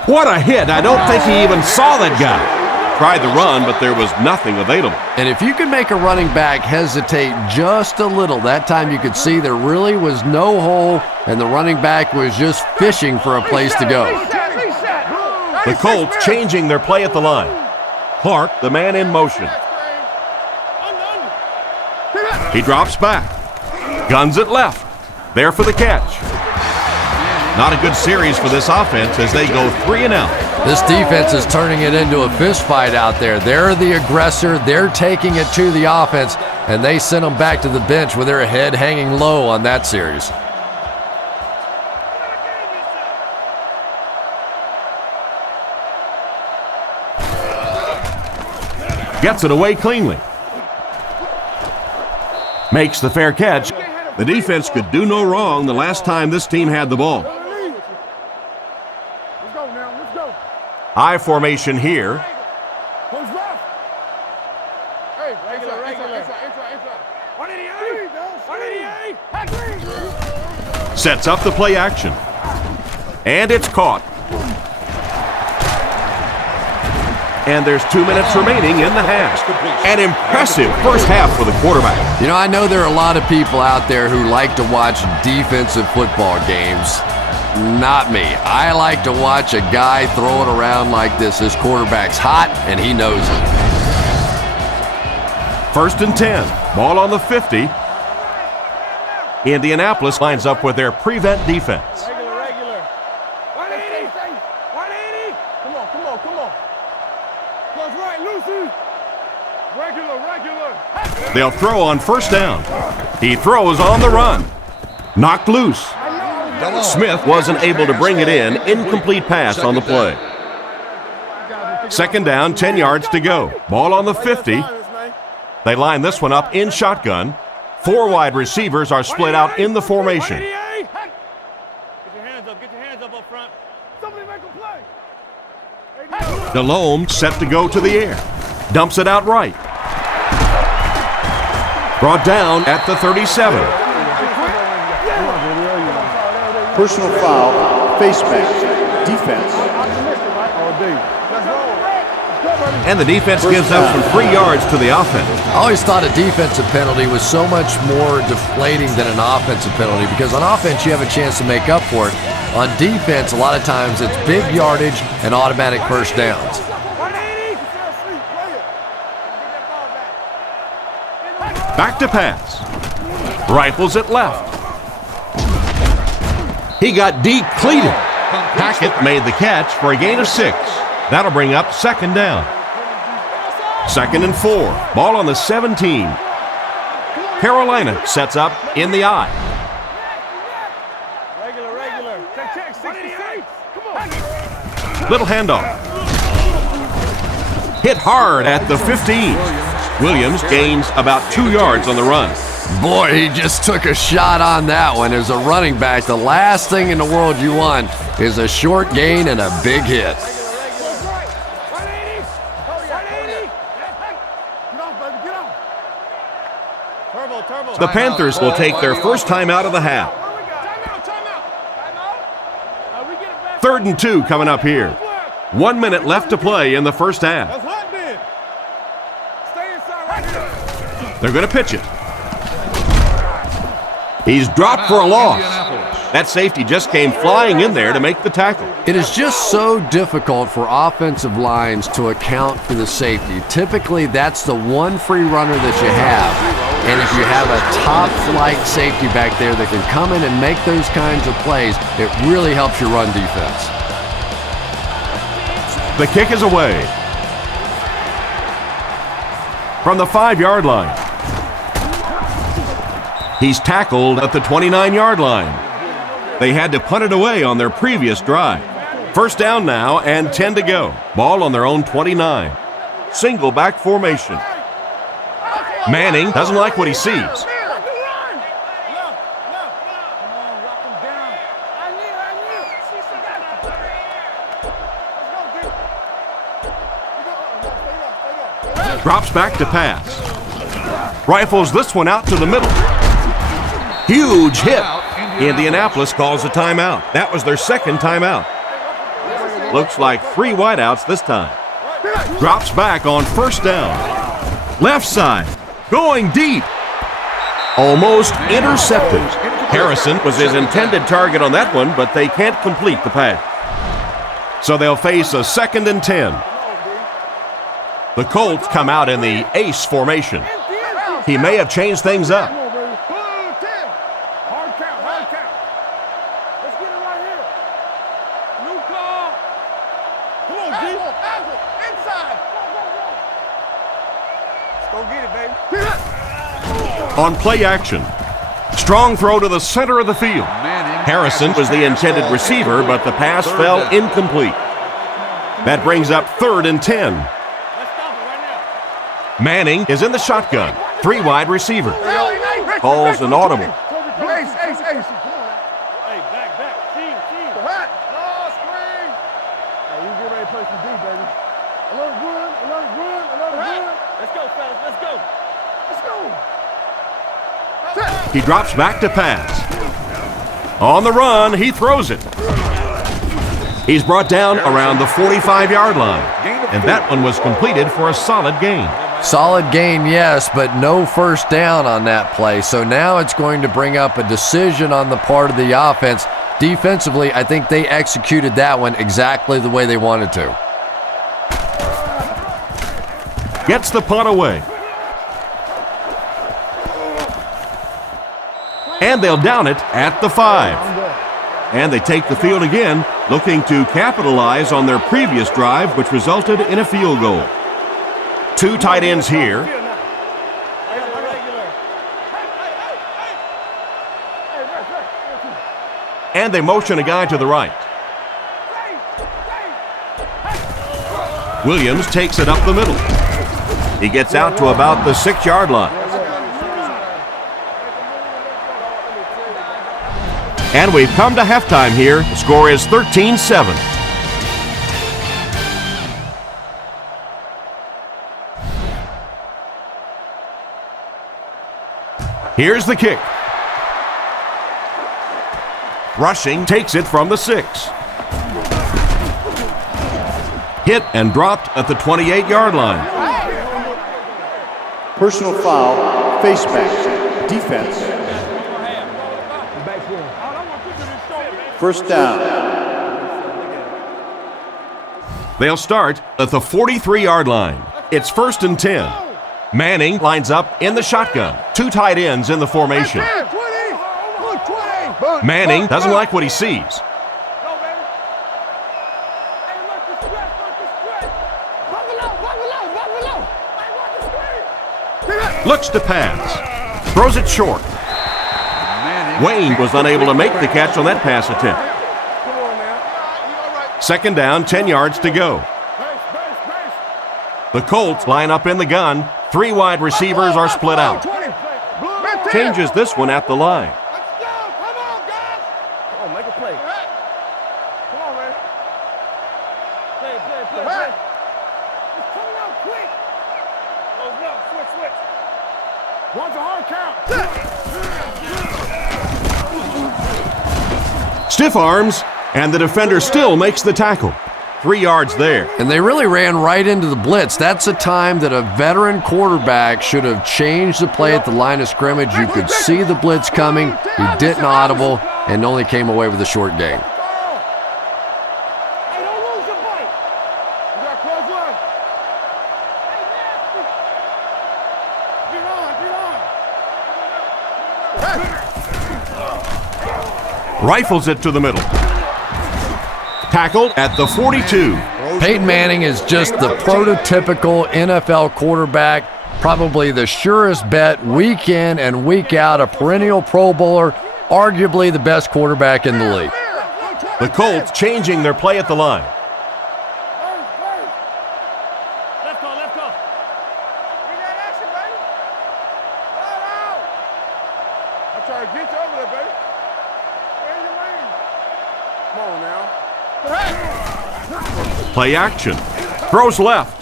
What a hit. I don't think he even saw that guy. Tried the run, but there was nothing available. And if you could make a running back hesitate just a little, that time you could see there really was no hole, and the running back was just fishing for a place to go. The Colts changing their play at the line. Clark, the man in motion. He drops back. Guns it left. There for the catch. Not a good series for this offense as they go 3-and-out. This defense is turning it into a fist fight out there. They're the aggressor. They're taking it to the offense, and they sent them back to the bench with their head hanging low on that series. Gets it away cleanly. Makes the fair catch. The defense could do no wrong the last time this team had the ball. Let's go now, let's go. I formation here. Who's left? Hey, Regular. inside. 188. Sets up the play action. And it's caught. And there's 2 minutes remaining in the half. An impressive first half for the quarterback. You know, I know there are a lot of people out there who like to watch defensive football games. Not me. I like to watch a guy throw it around like this. This quarterback's hot, and he knows it. 1st and 10. Ball on the 50. Indianapolis lines up with their prevent defense. Regular. 180. Come on. Close right, Lucy. Regular. They'll throw on 1st down. He throws on the run. Knocked loose. Smith wasn't able to bring it in. Incomplete pass on the play. 2nd down, 10 yards to go. Ball on the 50. They line this one up in shotgun. 4 wide receivers are split out in the formation. Get your hands up front. Somebody make a play. Delhomme set to go to the air. Dumps it out right. Brought down at the 37. Personal foul, face mask, defense. And the defense gives up some free yards to the offense. I always thought a defensive penalty was so much more deflating than an offensive penalty because on offense you have a chance to make up for it. On defense, a lot of times it's big yardage and automatic first downs. Back to pass. Rifles it left. He got deep cleated. Hackett made the catch for a gain of 6. That'll bring up 2nd down. 2nd and 4. Ball on the 17. Carolina sets up in the eye. Regular. Check. 68. Come on. Little handoff. Hit hard at the 15. Williams gains about 2 yards on the run. Boy, he just took a shot on that one. As a running back, the last thing in the world you want is a short gain and a big hit. 180. Get off. Turbo. The Panthers will take their first time out of the half. Timeout. 3rd and 2 coming up here. 1 minute left to play in the first half. That's hot then. Stay inside right here. They're going to pitch it. He's dropped for a loss. That safety just came flying in there to make the tackle. It is just so difficult for offensive lines to account for the safety. Typically, that's the one free runner that you have. And if you have a top-flight safety back there that can come in and make those kinds of plays, it really helps your run defense. The kick is away. From the 5-yard line. He's tackled at the 29-yard line. They had to punt it away on their previous drive. 1st down now and 10 to go. Ball on their own 29. Single back formation. Manning doesn't like what he sees. Drops back to pass. Rifles this one out to the middle. Huge hit. Indianapolis calls a timeout. That was their 2nd timeout. Looks like 3 wideouts this time. Drops back on 1st down. Left side. Going deep. Almost intercepted. Harrison was his intended target on that one, but they can't complete the pass. So they'll face a 2nd and 10. The Colts come out in the ace formation. He may have changed things up. Hard count. Let's get it right here. New call. Go get it, baby. On play action. Strong throw to the center of the field. Harrison was the intended receiver, but the pass fell incomplete. That brings up 3rd and 10. Let's stop it right now. Manning is in the shotgun. 3 wide receiver. Calls an audible. Ace. Hey, back. Team. No, screen. Hey, you get ready to play some D, baby. Another good. Let's go, fellas. Let's go. He drops back to pass. On the run, he throws it. He's brought down around the 45-yard line. And that one was completed for a solid gain. Solid gain, yes, but no first down on that play. So now it's going to bring up a decision on the part of the offense. Defensively, I think they executed that one exactly the way they wanted to. Gets the punt away. And they'll down it at the 5. And they take the field again, looking to capitalize on their previous drive, which resulted in a field goal. 2 tight ends here. And they motion a guy to the right. Williams takes it up the middle. He gets out to about the 6-yard line. And we've come to halftime here. The score is 13-7. Here's the kick. Rushing takes it from the 6. Hit and dropped at the 28-yard line. Personal foul, face mask, defense. First down. They'll start at the 43-yard line. It's 1st and 10. Manning lines up in the shotgun. 2 tight ends in the formation. Manning doesn't like what he sees. Looks to pass. Throws it short. Wayne was unable to make the catch on that pass attempt. 2nd down, 10 yards to go. The Colts line up in the gun. 3 wide receivers are split out. Changes this one at the line. Make a play. Come on, man. Play. Just come out quick. Close it up. Switch. One's a hard count. Stiff arms, and the defender still makes the tackle. 3 yards there. And they really ran right into the blitz. That's a time that a veteran quarterback should have changed the play at the line of scrimmage. You could see the blitz coming. He didn't audible and only came away with a short gain. Hey, don't lose your bite. You got close one. Get on. Rifles it to the middle. Tackled at the 42. Peyton Manning is just the prototypical NFL quarterback, probably the surest bet week in and week out, a perennial Pro Bowler, arguably the best quarterback in the league. The Colts changing their play at the line. Left go. We got action, baby. Out. I'm trying to get you over there, baby. Where's your lane? Come on now. Play action. Throws left.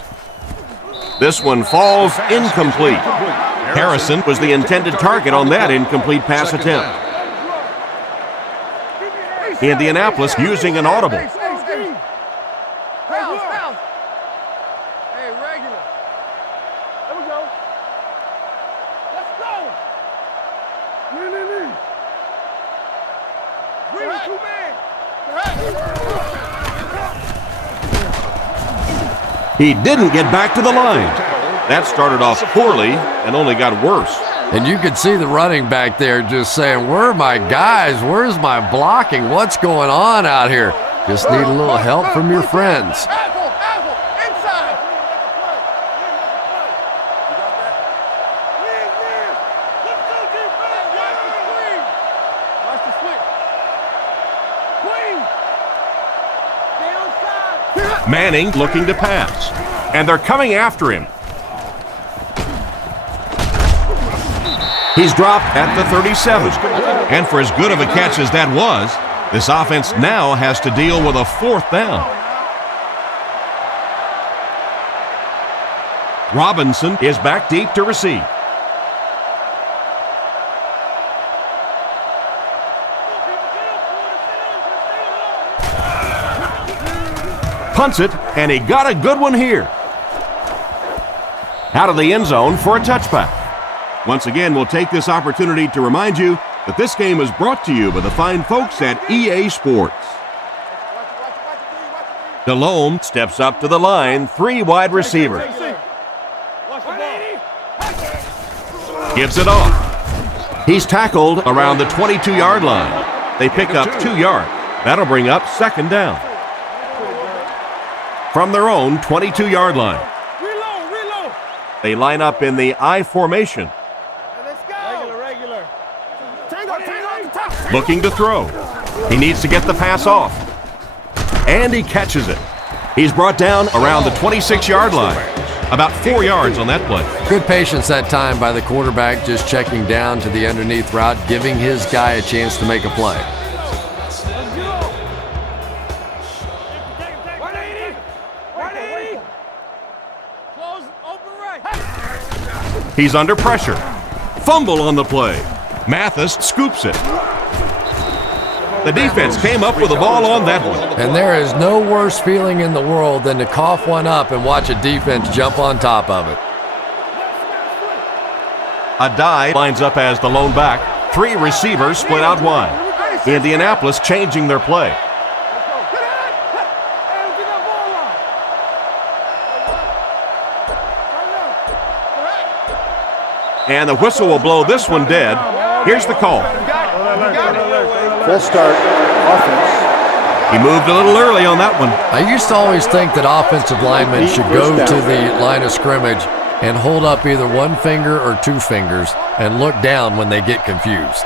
This one falls incomplete. Harrison was the intended target on that incomplete pass attempt. Indianapolis using an audible. Hey, regular. There we go. Let's go. Lee. Green, 2 man. He didn't get back to the line. That started off poorly and only got worse. And you could see the running back there just saying, where are my guys? Where's my blocking? What's going on out here? Just need a little help from your friends. Apple, inside. Manning looking to pass. And they're coming after him. He's dropped at the 37. And for as good of a catch as that was, this offense now has to deal with a 4th down. Robinson is back deep to receive. Punts it, and he got a good one here. Out of the end zone for a touchback. Once again, we'll take this opportunity to remind you that this game is brought to you by the fine folks at EA Sports. Delhomme steps up to the line, 3 wide receiver. Gives it off. He's tackled around the 22-yard line. They pick up 2 yards. That'll bring up 2nd down. From their own 22-yard line. Reload. They line up in the I formation. Let's go. Regular. Looking to throw. He needs to get the pass off. And he catches it. He's brought down around the 26-yard line. About 4 yards on that play. Good patience that time by the quarterback, just checking down to the underneath route, giving his guy a chance to make a play. He's under pressure. Fumble on the play. Mathis scoops it. The defense came up with the ball on that one. And there is no worse feeling in the world than to cough one up and watch a defense jump on top of it. Adai lines up as the lone back. 3 receivers split out wide. Indianapolis changing their play. And the whistle will blow this one dead. Here's the call. Full start, offense. He moved a little early on that one. I used to always think that offensive linemen should go to the line of scrimmage and hold up either 1 finger or 2 fingers and look down when they get confused.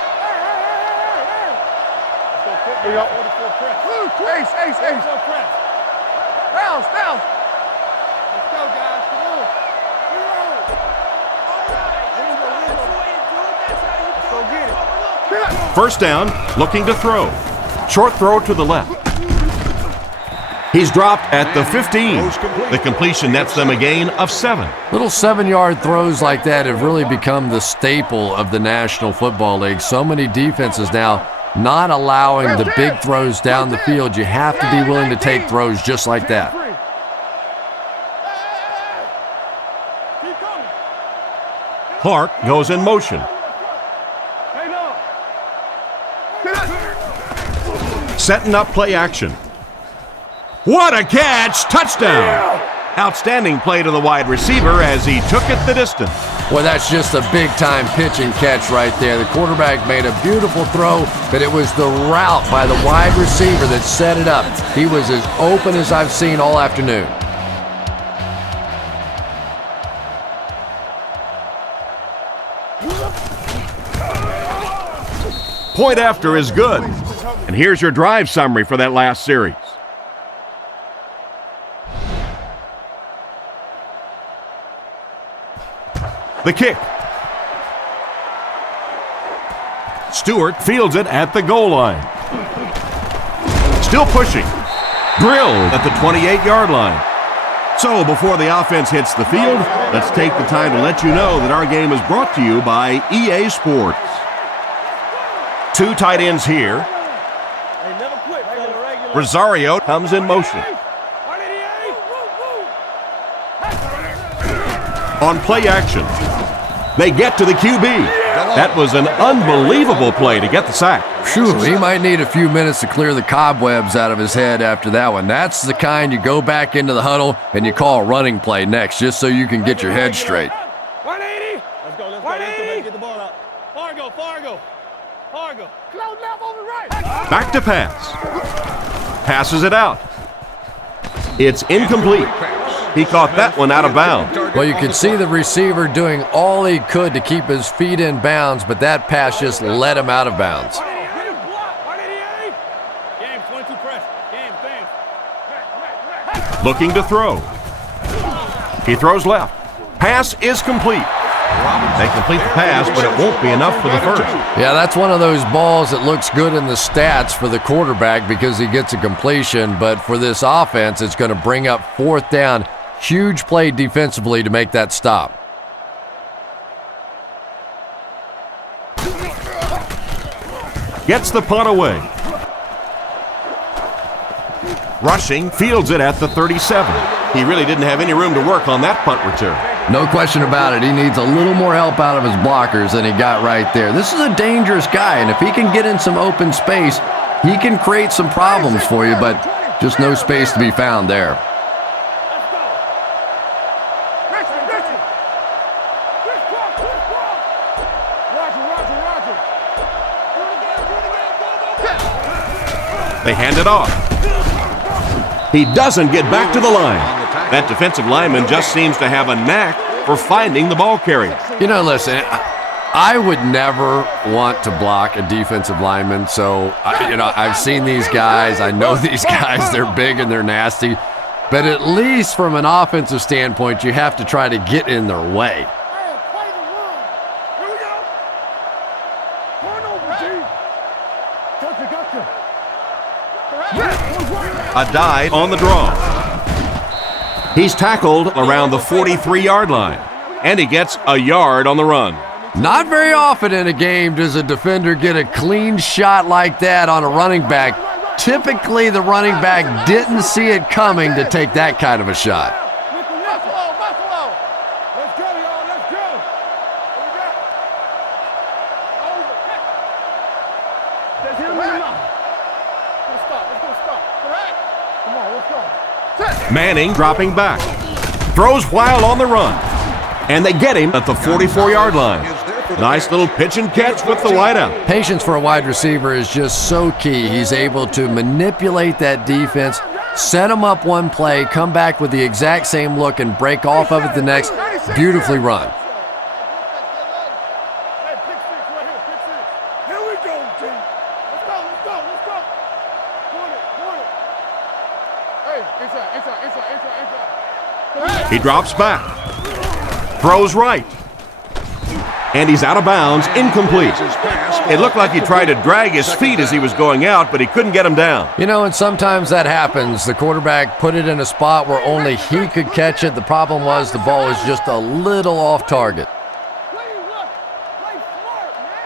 First down, looking to throw. Short throw to the left. He's dropped at the 15. The completion nets them a gain of 7. Little 7-yard throws like that have really become the staple of the National Football League. So many defenses now not allowing the big throws down the field. You have to be willing to take throws just like that. Clark goes in motion. Setting up play action. What a catch! Touchdown! Outstanding play to the wide receiver as he took it the distance. Well, that's just a big-time pitch and catch right there. The quarterback made a beautiful throw, but it was the route by the wide receiver that set it up. He was as open as I've seen all afternoon. Point after is good. And here's your drive summary for that last series. The kick. Stewart fields it at the goal line. Still pushing. Drilled at the 28-yard line. So before the offense hits the field, let's take the time to let you know that our game is brought to you by EA Sports. 2 tight ends here. Rosario comes in motion. On play action, they get to the QB. That was an unbelievable play to get the sack. Phew, he might need a few minutes to clear the cobwebs out of his head after that one. That's the kind you go back into the huddle and you call a running play next just so you can get your head straight. 180. Let's go. Let's get the ball out. Fargo. Cloud left over right. Back to pass. Passes it out. It's incomplete. He caught that one out of bounds. Well, you could see the receiver doing all he could to keep his feet in bounds, but that pass just let him out of bounds. Looking to throw. He throws left. Pass is complete. They complete the pass, but it won't be enough for the first. Yeah, that's one of those balls that looks good in the stats for the quarterback because he gets a completion, but for this offense, it's going to bring up 4th down. Huge play defensively to make that stop. Gets the punt away. Rushing, fields it at the 37. He really didn't have any room to work on that punt return. No question about it. He needs a little more help out of his blockers than he got right there. This is a dangerous guy, and if he can get in some open space, he can create some problems for you, but just no space to be found there. They hand it off. He doesn't get back to the line. That defensive lineman just seems to have a knack for finding the ball carrier. You know, listen, I would never want to block a defensive lineman, so, I've seen these guys. I know these guys. They're big and they're nasty. But at least from an offensive standpoint, you have to try to get in their way. A dive on the draw. He's tackled around the 43-yard line, and he gets a yard on the run. Not very often in a game does a defender get a clean shot like that on a running back. Typically, the running back didn't see it coming to take that kind of a shot. Let's go, y'all. Let's go. What we got? Let's hit him in the mouth. Let's go stop. Come on, let's go. Manning dropping back. Throws while on the run. And they get him at the 44-yard line. Nice little pitch and catch with the wideout. Patience for a wide receiver is just so key. He's able to manipulate that defense, set them up one play, come back with the exact same look, and break off of it the next. Beautifully run. Hey, pick six right here, pick six. Here we go, G. Let's go. Point it. Hey, inside. He drops back. Throws right. And he's out of bounds, incomplete. It looked like he tried to drag his feet as he was going out, but he couldn't get him down. And sometimes that happens. The quarterback put it in a spot where only he could catch it. The problem was the ball was just a little off target. Play smart, man.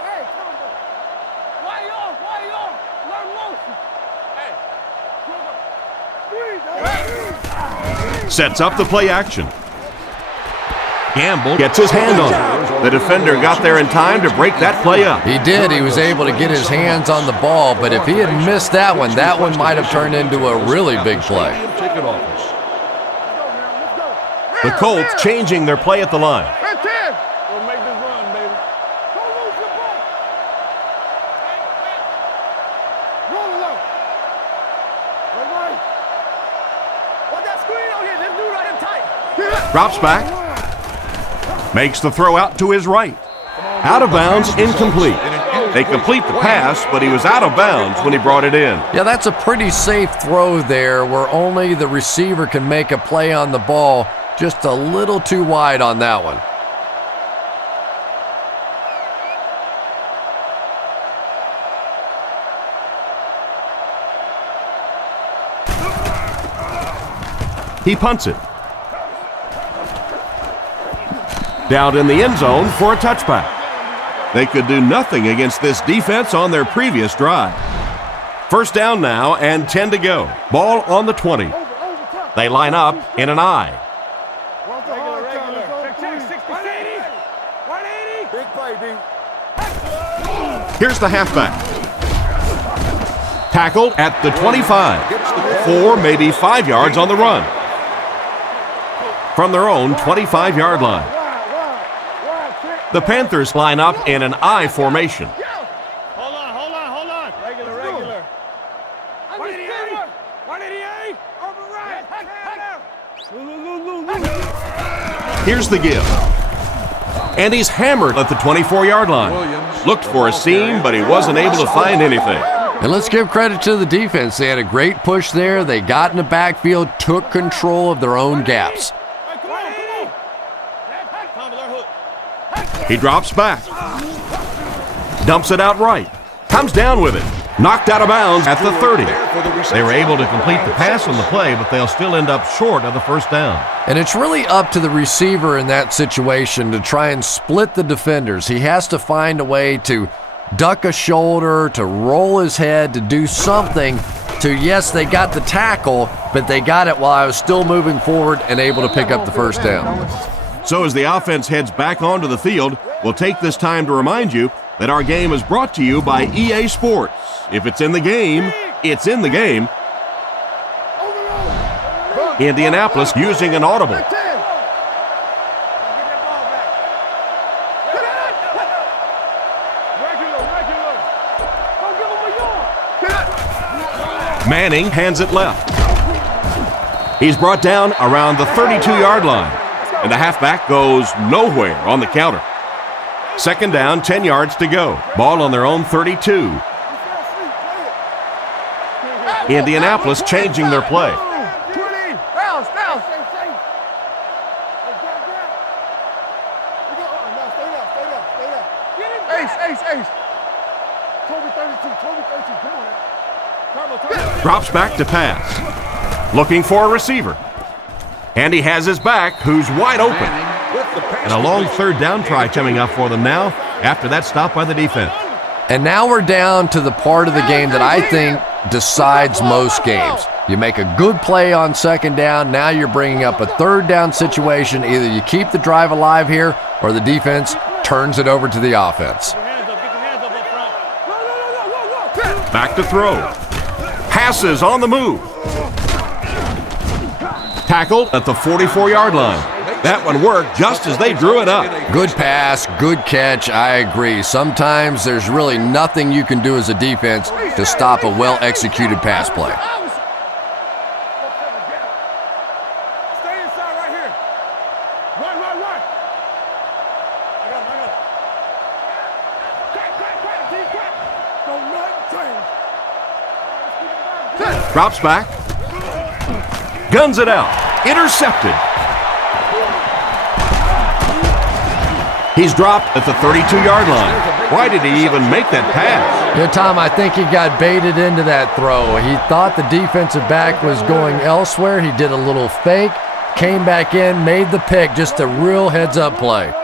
Hey, come on. Why y'all? Learn motion. Hey, Sets up the play action. Gamble gets his hand on it. The defender got there in time to break that play up. He did. He was able to get his hands on the ball, but if he had missed that one might have turned into a really big play. The Colts changing their play at the line. We'll make this run, baby. Don't lose your ball. Roll it up. Right. What that screen on here? This dude right here tight. Drops back. Makes the throw out to his right. Out of bounds, incomplete. They complete the pass, but he was out of bounds when he brought it in. Yeah, that's a pretty safe throw there where only the receiver can make a play on the ball. Just a little too wide on that one. He punts it. Down in the end zone for a touchback. They could do nothing against this defense on their previous drive. First down now and 10 to go. Ball on the 20. They line up in an I. Regular. Check 60, 180. Big play, D. Here's the halfback. Tackled at the 25. 4, maybe 5 yards on the run. From their own 25-yard line. The Panthers line up in an I formation. Hold on. Regular. 188. 188. Over right. Here's the give. And he's hammered at the 24-yard line. Looked for a seam, but he wasn't able to find anything. And let's give credit to the defense. They had a great push there. They got in the backfield, took control of their own gaps. He drops back. Dumps it out right. Comes down with it. Knocked out of bounds at the 30. They were able to complete the pass on the play, but they'll still end up short of the first down. And it's really up to the receiver in that situation to try and split the defenders. He has to find a way to duck a shoulder, to roll his head, to do something to, yes, they got the tackle, but they got it while I was still moving forward and able to pick up the first down. So as the offense heads back onto the field, we'll take this time to remind you that our game is brought to you by EA Sports. If it's in the game, it's in the game. Indianapolis using an audible. Manning hands it left. He's brought down around the 32-yard line, and the halfback goes nowhere on the counter. Second down, 10 yards to go. Ball on their own 32. Indianapolis changing their play. Drops back to pass. Looking for a receiver. And he has his back, who's wide open. And a long third down try coming up for them now after that stop by the defense. And now we're down to the part of the game that I think decides most games. You make a good play on second down, now you're bringing up a third down situation. Either you keep the drive alive here or the defense turns it over to the offense. Back to throw. Passes on the move. Tackled at the 44-yard line. That one worked just as they drew it up. Good pass, good catch, I agree. Sometimes there's really nothing you can do as a defense to stop a well-executed pass play. Stay inside right here. Right. I got it. Drops back. Guns it out. Intercepted. He's dropped at the 32-yard line. Why did he even make that pass? Yeah, Tom, I think he got baited into that throw. He thought the defensive back was going elsewhere. He did a little fake, came back in, made the pick, just a real heads-up play. Let's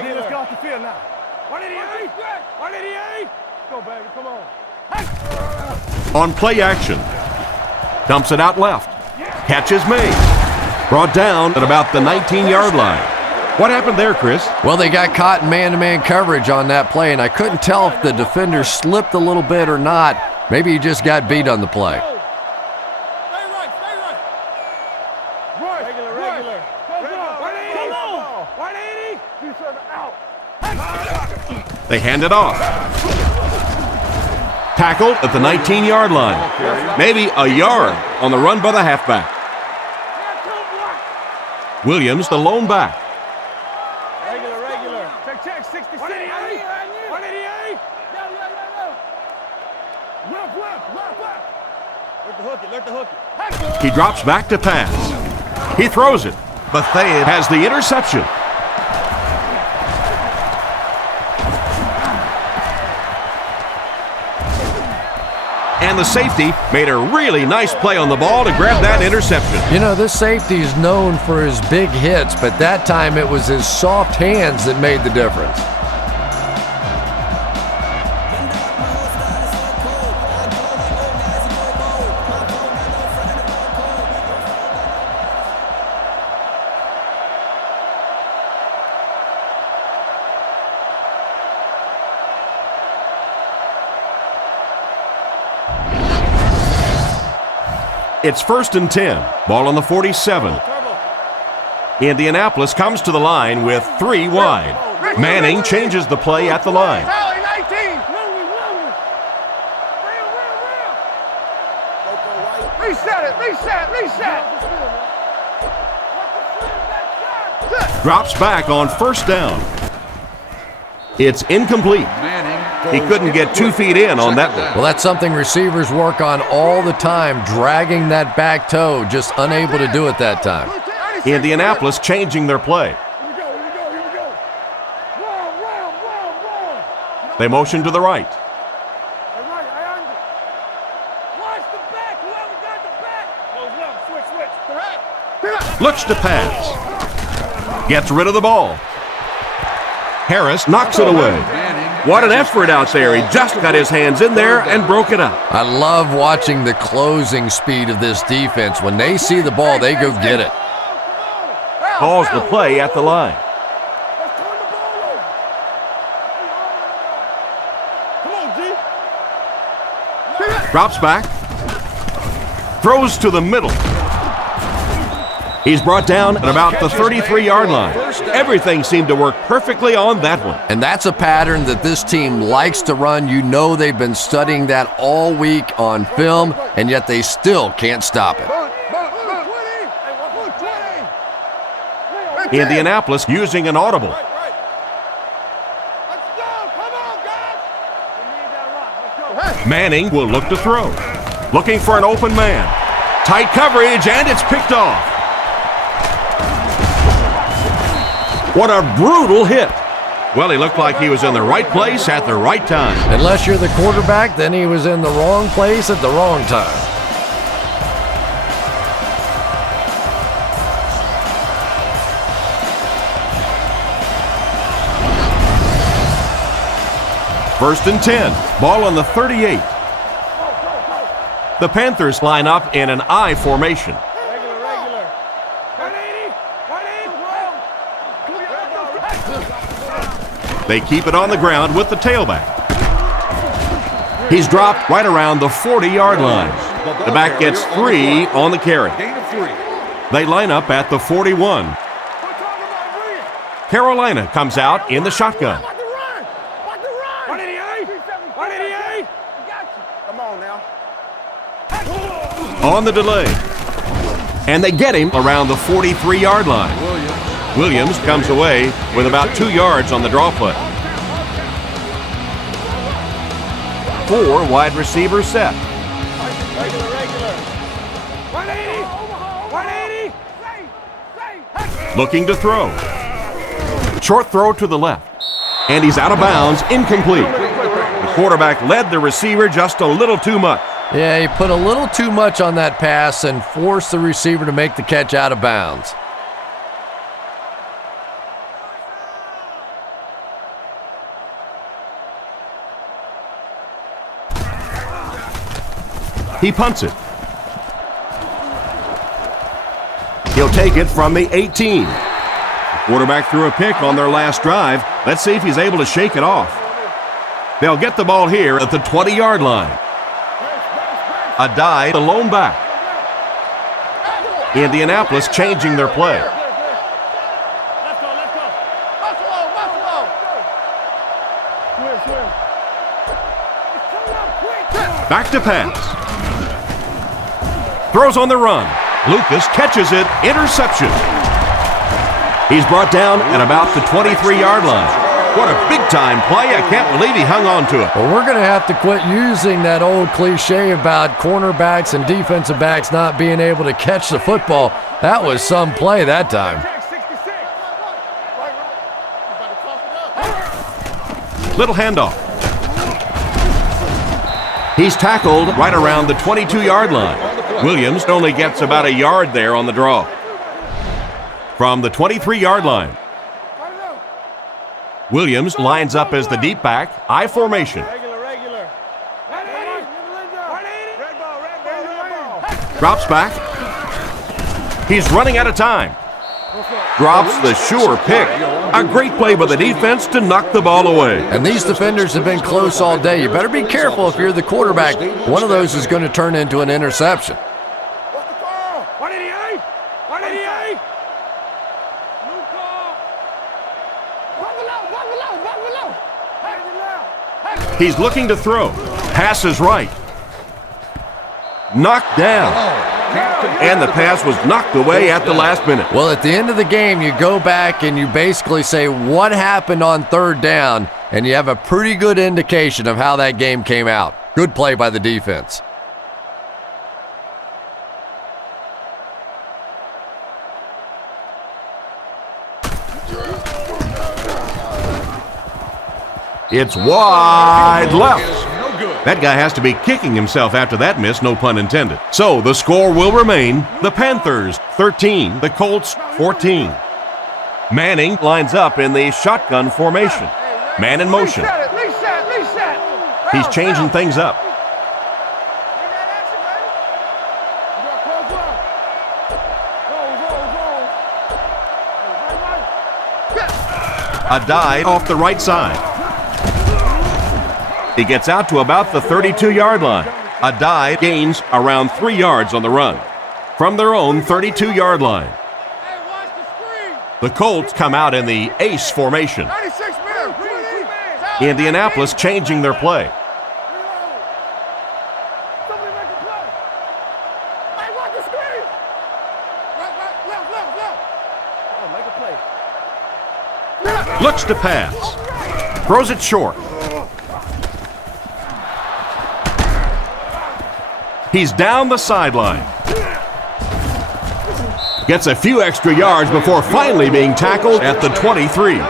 get off the field now. 188. Go, baby. Come on. On play action. Dumps it out left. Catch is made. Brought down at about the 19-yard line. What happened there, Chris? Well, they got caught in man-to-man coverage on that play, and I couldn't tell if the defender slipped a little bit or not. Maybe he just got beat on the play. Stay right. Regular. 180. They hand it off. Tackled at the 19-yard line. Maybe a yard on the run by the halfback. Williams, the lone back. Regular. Check. 66. 188. Let the hook it. He drops back to pass. He throws it. Bethea has the interception. And the safety made a really nice play on the ball to grab that interception. You know, this safety is known for his big hits, but that time it was his soft hands that made the difference. It's 1st and 10. Ball on the 47. Indianapolis comes to the line with 3 wide. Manning changes the play at the line. Reset. Drops back on 1st down. It's incomplete. Manning He couldn't get 2 feet in on that one. Well, that's something receivers work on all the time, dragging that back toe, just unable to do it that time. Indianapolis changing their play. They motion to the right. Looks to pass. Gets rid of the ball. Harris knocks it away. What an effort out there. He just got his hands in there and broke it up. I love watching the closing speed of this defense. When they see the ball, they go get it. Calls the play at the line. Drops back. Throws to the middle. He's brought down at about the 33-yard line. Everything seemed to work perfectly on that one. And that's a pattern that this team likes to run. You know they've been studying that all week on film, and yet they still can't stop it. Indianapolis using an audible. Manning will look to throw. Looking for an open man. Tight coverage, and it's picked off. What a brutal hit. Well, he looked like he was in the right place at the right time. Unless you're the quarterback, then he was in the wrong place at the wrong time. First and 10. Ball on the 38. The Panthers line up in an I formation. They keep it on the ground with the tailback. He's dropped right around the 40-yard line. The back gets 3 on the carry. They line up at the 41. Carolina comes out in the shotgun. On the delay. And they get him around the 43-yard line. Williams comes away with about 2 yards on the draw play. 4 wide receivers set. Looking to throw. Short throw to the left. And he's out of bounds, incomplete. The quarterback led the receiver just a little too much. Yeah, he put a little too much on that pass and forced the receiver to make the catch out of bounds. He punts it. He'll take it from the 18. The quarterback threw a pick on their last drive. Let's see if he's able to shake it off. They'll get the ball here at the 20-yard line. A dive, the lone back. Indianapolis changing their play. Back to pass. Throws on the run. Lucas catches it. Interception. He's brought down at about the 23-yard line. What a big-time play. I can't believe he hung on to it. Well, we're going to have to quit using that old cliche about cornerbacks and defensive backs not being able to catch the football. That was some play that time. Little handoff. He's tackled right around the 22-yard line. Williams only gets about a yard there on the draw. From the 23-yard line. Williams lines up as the deep back, I formation. Drops back. He's running out of time. Drops the sure pick. A great play by the defense to knock the ball away. And these defenders have been close all day. You better be careful if you're the quarterback. One of those is going to turn into an interception. He's looking to throw. Pass is right. Knocked down. And the pass was knocked away at the last minute. Well, at the end of the game, you go back and you basically say, what happened on third down? and you have a pretty good indication of how that game came out. Good play by the defense. It's wide left. That guy has to be kicking himself after that miss, no pun intended. So the score will remain the Panthers 13, the Colts 14. Manning lines up in the shotgun formation. Man in motion. He's changing things up. A dive off the right side. He gets out to about the 32-yard line. A dive gains around 3 yards on the run. From their own 32-yard line. The Colts come out in the ace formation. Indianapolis changing their play. Looks to pass. Throws it short. He's down the sideline. Gets a few extra yards before finally being tackled at the 23.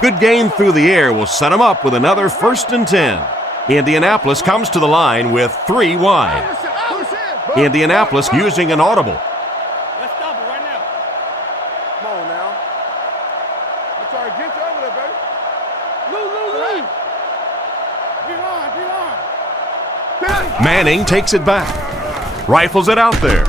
Good gain through the air will set him up with another 1st and 10. Indianapolis comes to the line with 3 wide. Indianapolis using an audible. Let's stop it right now. Come on now. I'm trying to get you over there, baby. Lou. D-line. Manning takes it back. Rifles it out there.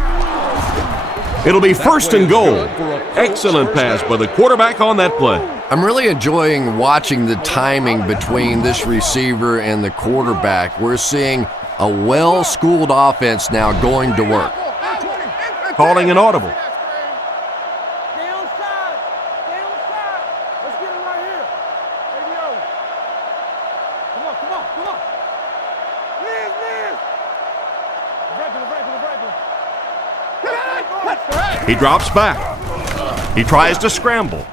It'll be 1st and goal. Excellent pass by the quarterback on that play. I'm really enjoying watching the timing between this receiver and the quarterback. We're seeing a well-schooled offense now going to work. Calling an audible. Stay on side. Let's get him right here. ABO. Come on. Liz. He drops back. He tries to scramble.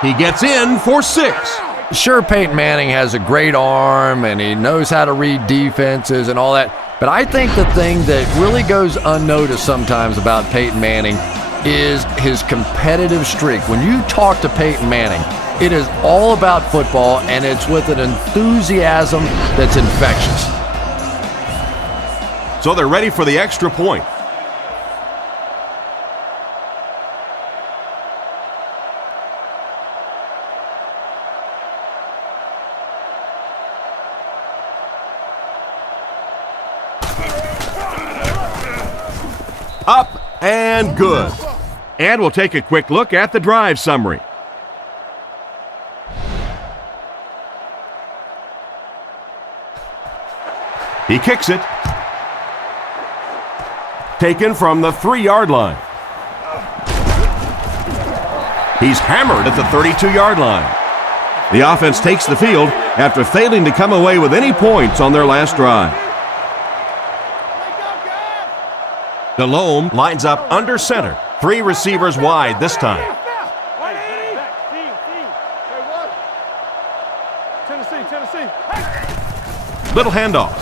He gets in for 6. Sure, Peyton Manning has a great arm and he knows how to read defenses and all that, but I think the thing that really goes unnoticed sometimes about Peyton Manning is his competitive streak. When you talk to Peyton Manning, it is all about football and it's with an enthusiasm that's infectious. So they're ready for the extra point. Up and good. And we'll take a quick look at the drive summary. He kicks it. Taken from the 3-yard line. He's hammered at the 32-yard line. The offense takes the field after failing to come away with any points on their last drive. DeLome lines up under center. 3 receivers wide this time. Tennessee. Little handoff.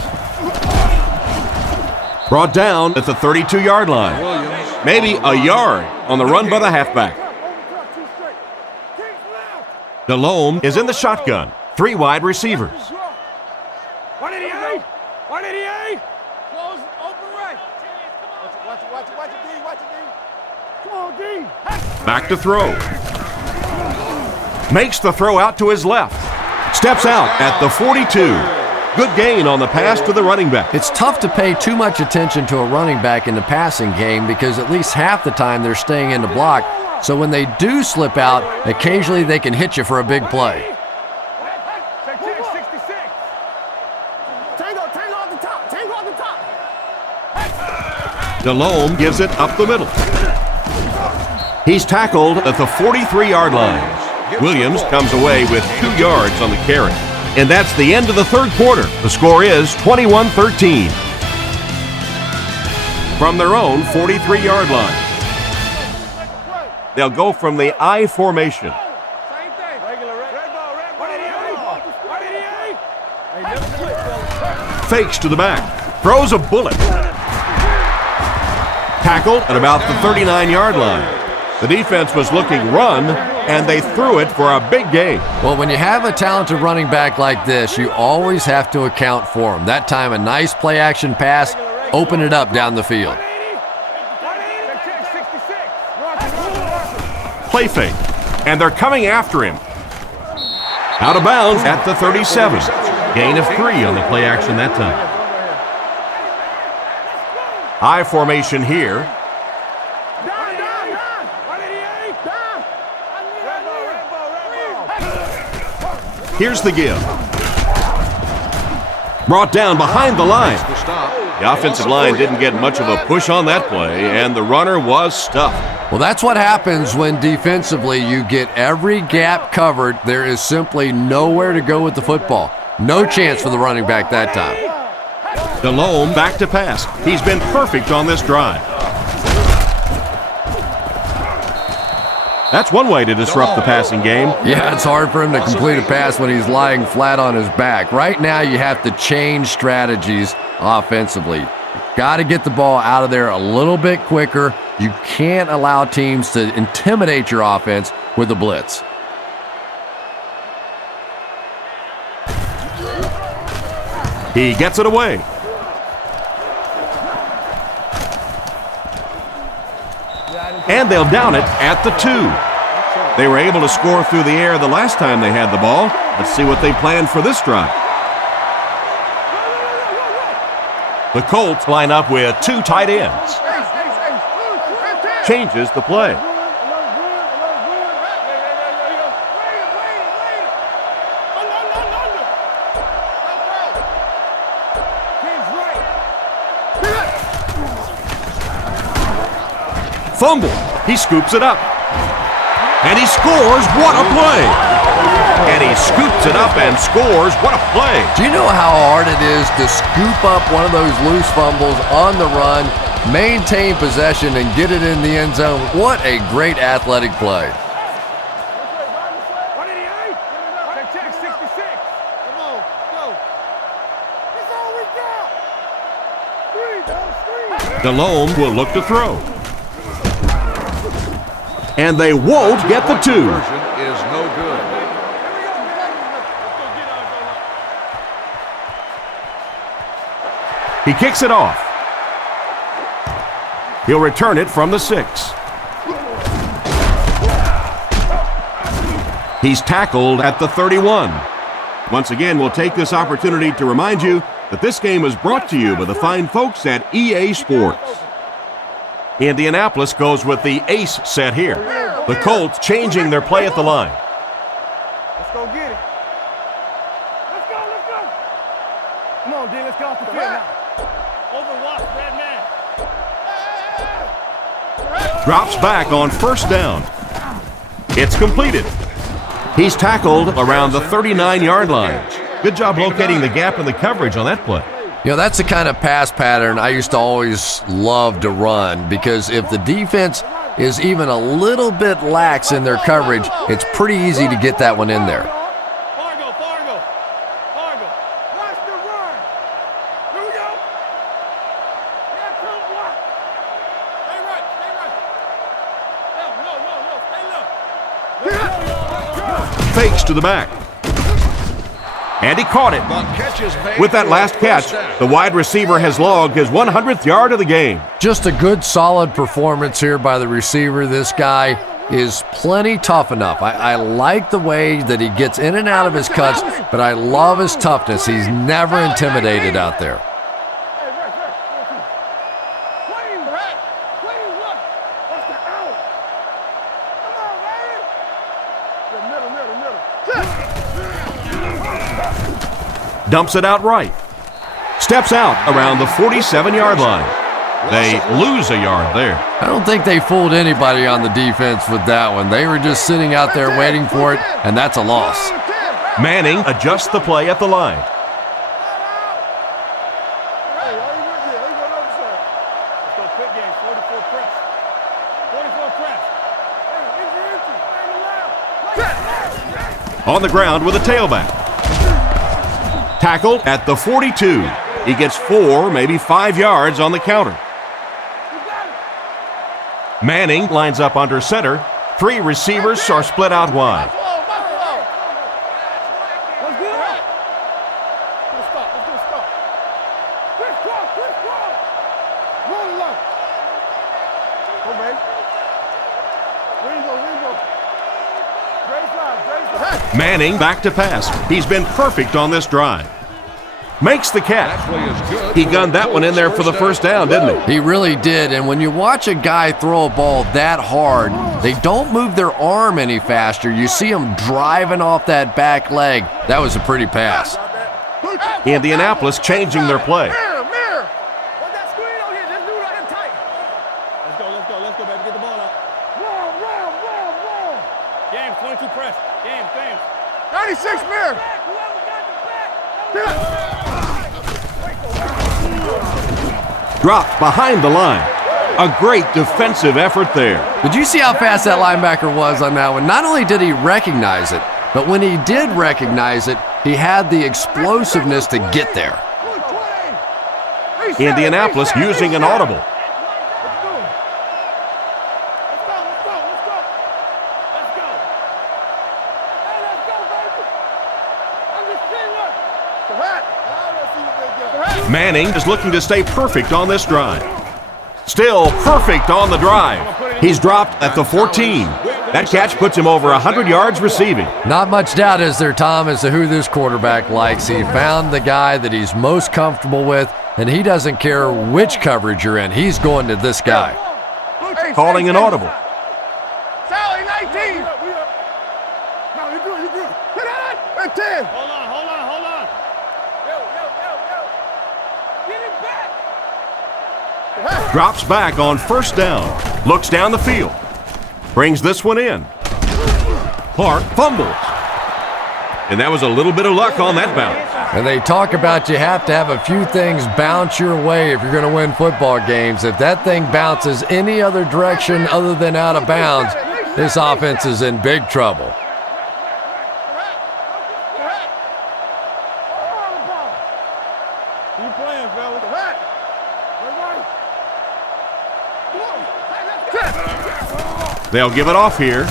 Brought down at the 32-yard line. Maybe a yard on the run by the halfback. DeLome is in the shotgun. 3 wide receivers. 188. Close, open right. Watch it, D. Come on, D. Back to throw. Makes the throw out to his left. Steps out at the 42. Good gain on the pass to the running back. It's tough to pay too much attention to a running back in the passing game because at least half the time they're staying in the block. So when they do slip out, occasionally they can hit you for a big play. Check 66. Tango off the top. Tango off the top. Delhomme gives it up the middle. He's tackled at the 43-yard line. Williams comes away with 2 yards on the carry. And that's the end of the third quarter. The score is 21-13. From their own 43-yard line. They'll go from the I formation. Same thing. Regular red ball. Fakes to the back. Throws a bullet. Tackled at about the 39-yard line. The defense was looking run, and they threw it for a big gain. Well, when you have a talented running back like this, you always have to account for him. That time, a nice play-action pass, open it up down the field. Play fake, and they're coming after him. Out of bounds at the 37. Gain of 3 on the play action that time. I formation here. Here's the give. Brought down behind the line. The offensive line didn't get much of a push on that play, and the runner was stuffed. Well, that's what happens when defensively you get every gap covered. There is simply nowhere to go with the football. No chance for the running back that time. Delhomme back to pass. He's been perfect on this drive. That's one way to disrupt the passing game. Yeah, it's hard for him to complete a pass when he's lying flat on his back. Right now, you have to change strategies offensively. Got to get the ball out of there a little bit quicker. You can't allow teams to intimidate your offense with a blitz. He gets it away. And they'll down it at the 2. They were able to score through the air the last time they had the ball. Let's see what they planned for this drive. The Colts line up with 2 tight ends. Changes the play. Fumble. He scoops it up. And he scores. What a play. And he scoops it up and scores. What a play. Do you know how hard it is to scoop up one of those loose fumbles on the run, maintain possession, and get it in the end zone? What a great athletic play. Check 66. Come on, go. That's all we got. 3. Delhomme will look to throw. And they won't get the 2. Is no good. He kicks it off. He'll return it from the 6. He's tackled at the 31. Once again, we'll take this opportunity to remind you that this game is brought to you by the fine folks at EA Sports. Indianapolis goes with the ace set here. The Colts changing their play at the line. Let's go get it. Let's go. Come on, D, let's get off the field now. Overwatch, red man. Drops back on first down. It's completed. He's tackled around the 39-yard line. Good job locating the gap in the coverage on that play. You know, that's the kind of pass pattern I used to always love to run, because if the defense is even a little bit lax in their coverage, it's pretty easy to get that one in there. Fargo. Watch the run. Here we go. Yeah, come block. Stay right. Stay left. No, Fakes to the back. And he caught it. With that last catch, the wide receiver has logged his 100th yard of the game. Just a good, solid performance here by the receiver. This guy is plenty tough enough. I like the way that he gets in and out of his cuts, but I love his toughness. He's never intimidated out there. Dumps it out right. Steps out around the 47-yard line. They lose a yard there. I don't think they fooled anybody on the defense with that one. They were just sitting out there waiting for it, and that's a loss. Manning adjusts the play at the line. On the ground with a tailback. Tackled at the 42. He gets 4, maybe 5 yards on the counter. Manning lines up under center. 3 receivers are split out wide. Manning back to pass. He's been perfect on this drive. Makes the catch. He gunned that one in there for the first down, didn't he? He really did, and when you watch a guy throw a ball that hard, they don't move their arm any faster. You see them driving off that back leg. That was a pretty pass. Indianapolis changing their play. Let's go, baby. Get the ball out. James, 22 press. James. 96 mirror. Dropped behind the line. A great defensive effort there. Did you see how fast that linebacker was on that one? Not only did he recognize it, but when he did recognize it, he had the explosiveness to get there. Indianapolis using an audible. Manning is looking to stay perfect on this drive. Still perfect on the drive. He's dropped at the 14. That catch puts him over 100 yards receiving. Not much doubt, is there, Tom, as to who this quarterback likes. He found the guy that he's most comfortable with, and he doesn't care which coverage you're in. He's going to this guy. Calling an audible. Sally, 19. No, you're good. At 10. Hold on. Drops back on first down. Looks down the field. Brings this one in. Clark fumbles. And that was a little bit of luck on that bounce. And they talk about you have to have a few things bounce your way if you're going to win football games. If that thing bounces any other direction other than out of bounds, this offense is in big trouble. Keep playing, fellas. They'll give it off here.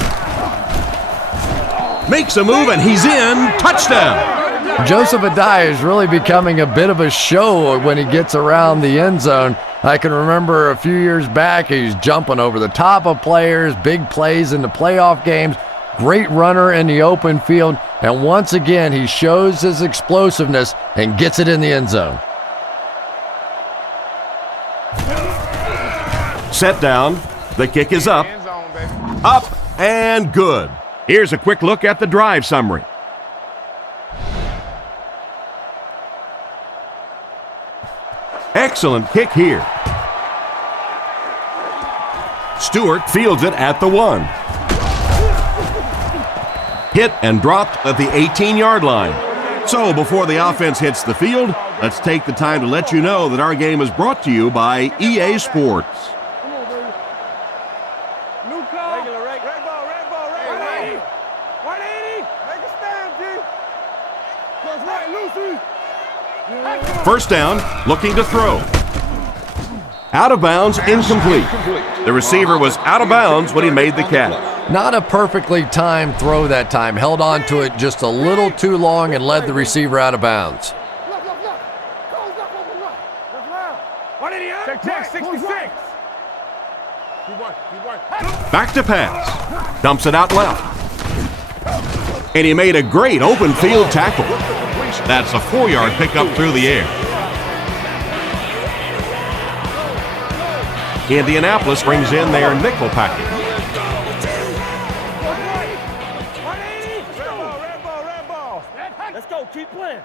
Makes a move and he's in. Touchdown. Joseph Adai is really becoming a bit of a show when he gets around the end zone. I can remember a few years back, he's jumping over the top of players, big plays in the playoff games, great runner in the open field, and once again he shows his explosiveness and gets it in the end zone. Set down. The kick is up. Up and good. Here's a quick look at the drive summary. Excellent kick here. Stewart fields it at the 1. Hit and dropped at the 18-yard line. So before the offense hits the field, let's take the time to let you know that our game is brought to you by EA Sports. First down, looking to throw. Out of bounds, incomplete. The receiver was out of bounds when he made the catch. Not a perfectly timed throw that time. Held on to it just a little too long and led the receiver out of bounds. Check 66. Back to pass. Dumps it out left. And he made a great open field tackle. That's a 4-yard pickup through the air. Indianapolis brings in their nickel package. Red ball. Let's go. Keep playing.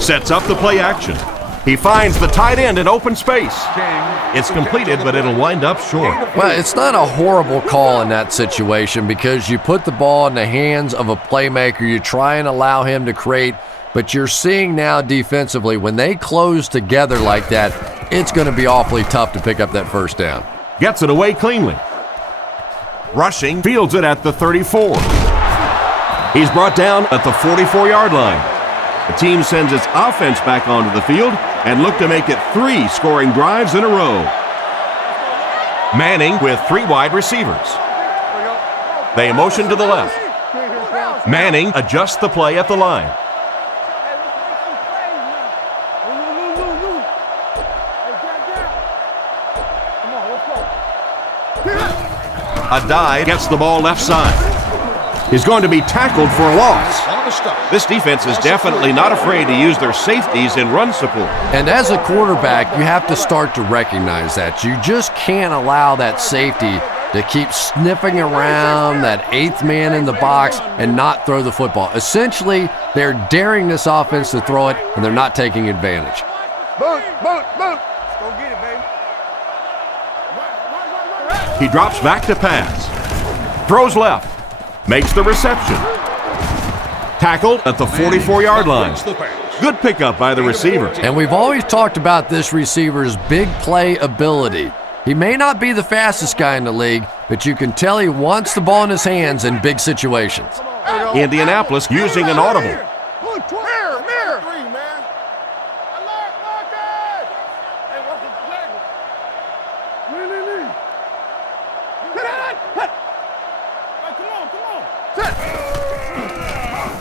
Sets up the play action. He finds the tight end in open space. It's completed, but it'll wind up short. Well, it's not a horrible call in that situation because you put the ball in the hands of a playmaker. You try and allow him to create, but you're seeing now defensively, when they close together like that, it's going to be awfully tough to pick up that first down. Gets it away cleanly. Rushing, fields it at the 34. He's brought down at the 44-yard line. The team sends its offense back onto the field and look to make it 3 scoring drives in a row. Manning with 3 wide receivers. They motion to the left. Manning adjusts the play at the line. A dive gets the ball left side. He's going to be tackled for a loss. This defense is definitely not afraid to use their safeties in run support. And as a quarterback, you have to start to recognize that. You just can't allow that safety to keep sniffing around that 8th man in the box and not throw the football. Essentially, they're daring this offense to throw it, and they're not taking advantage. Boot. Let's go get it, baby. He drops back to pass. Throws left. Makes the reception. Tackled at the 44-yard line. Good pickup by the receiver. And we've always talked about this receiver's big play ability. He may not be the fastest guy in the league, but you can tell he wants the ball in his hands in big situations. Indianapolis using an audible. Mirror. Three, man. Hey, what's the flag?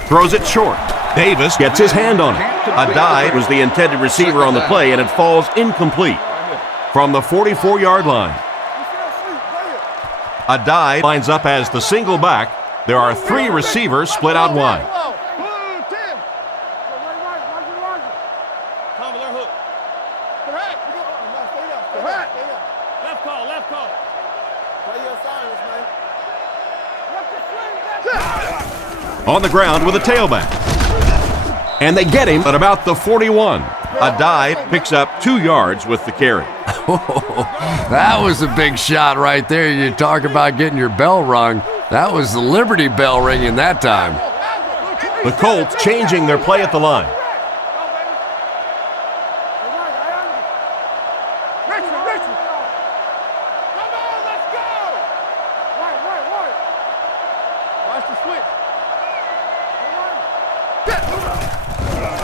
Throws it short. Davis gets his hand on it. A dive was the intended receiver on the play, and it falls incomplete from the 44-yard line. A dive lines up as the single back. There are 3 receivers split out wide. On the ground with a tailback. And they get him at about the 41. A dive picks up 2 yards with the carry. That was a big shot right there. You talk about getting your bell rung. That was the Liberty Bell ringing that time. The Colts changing their play at the line.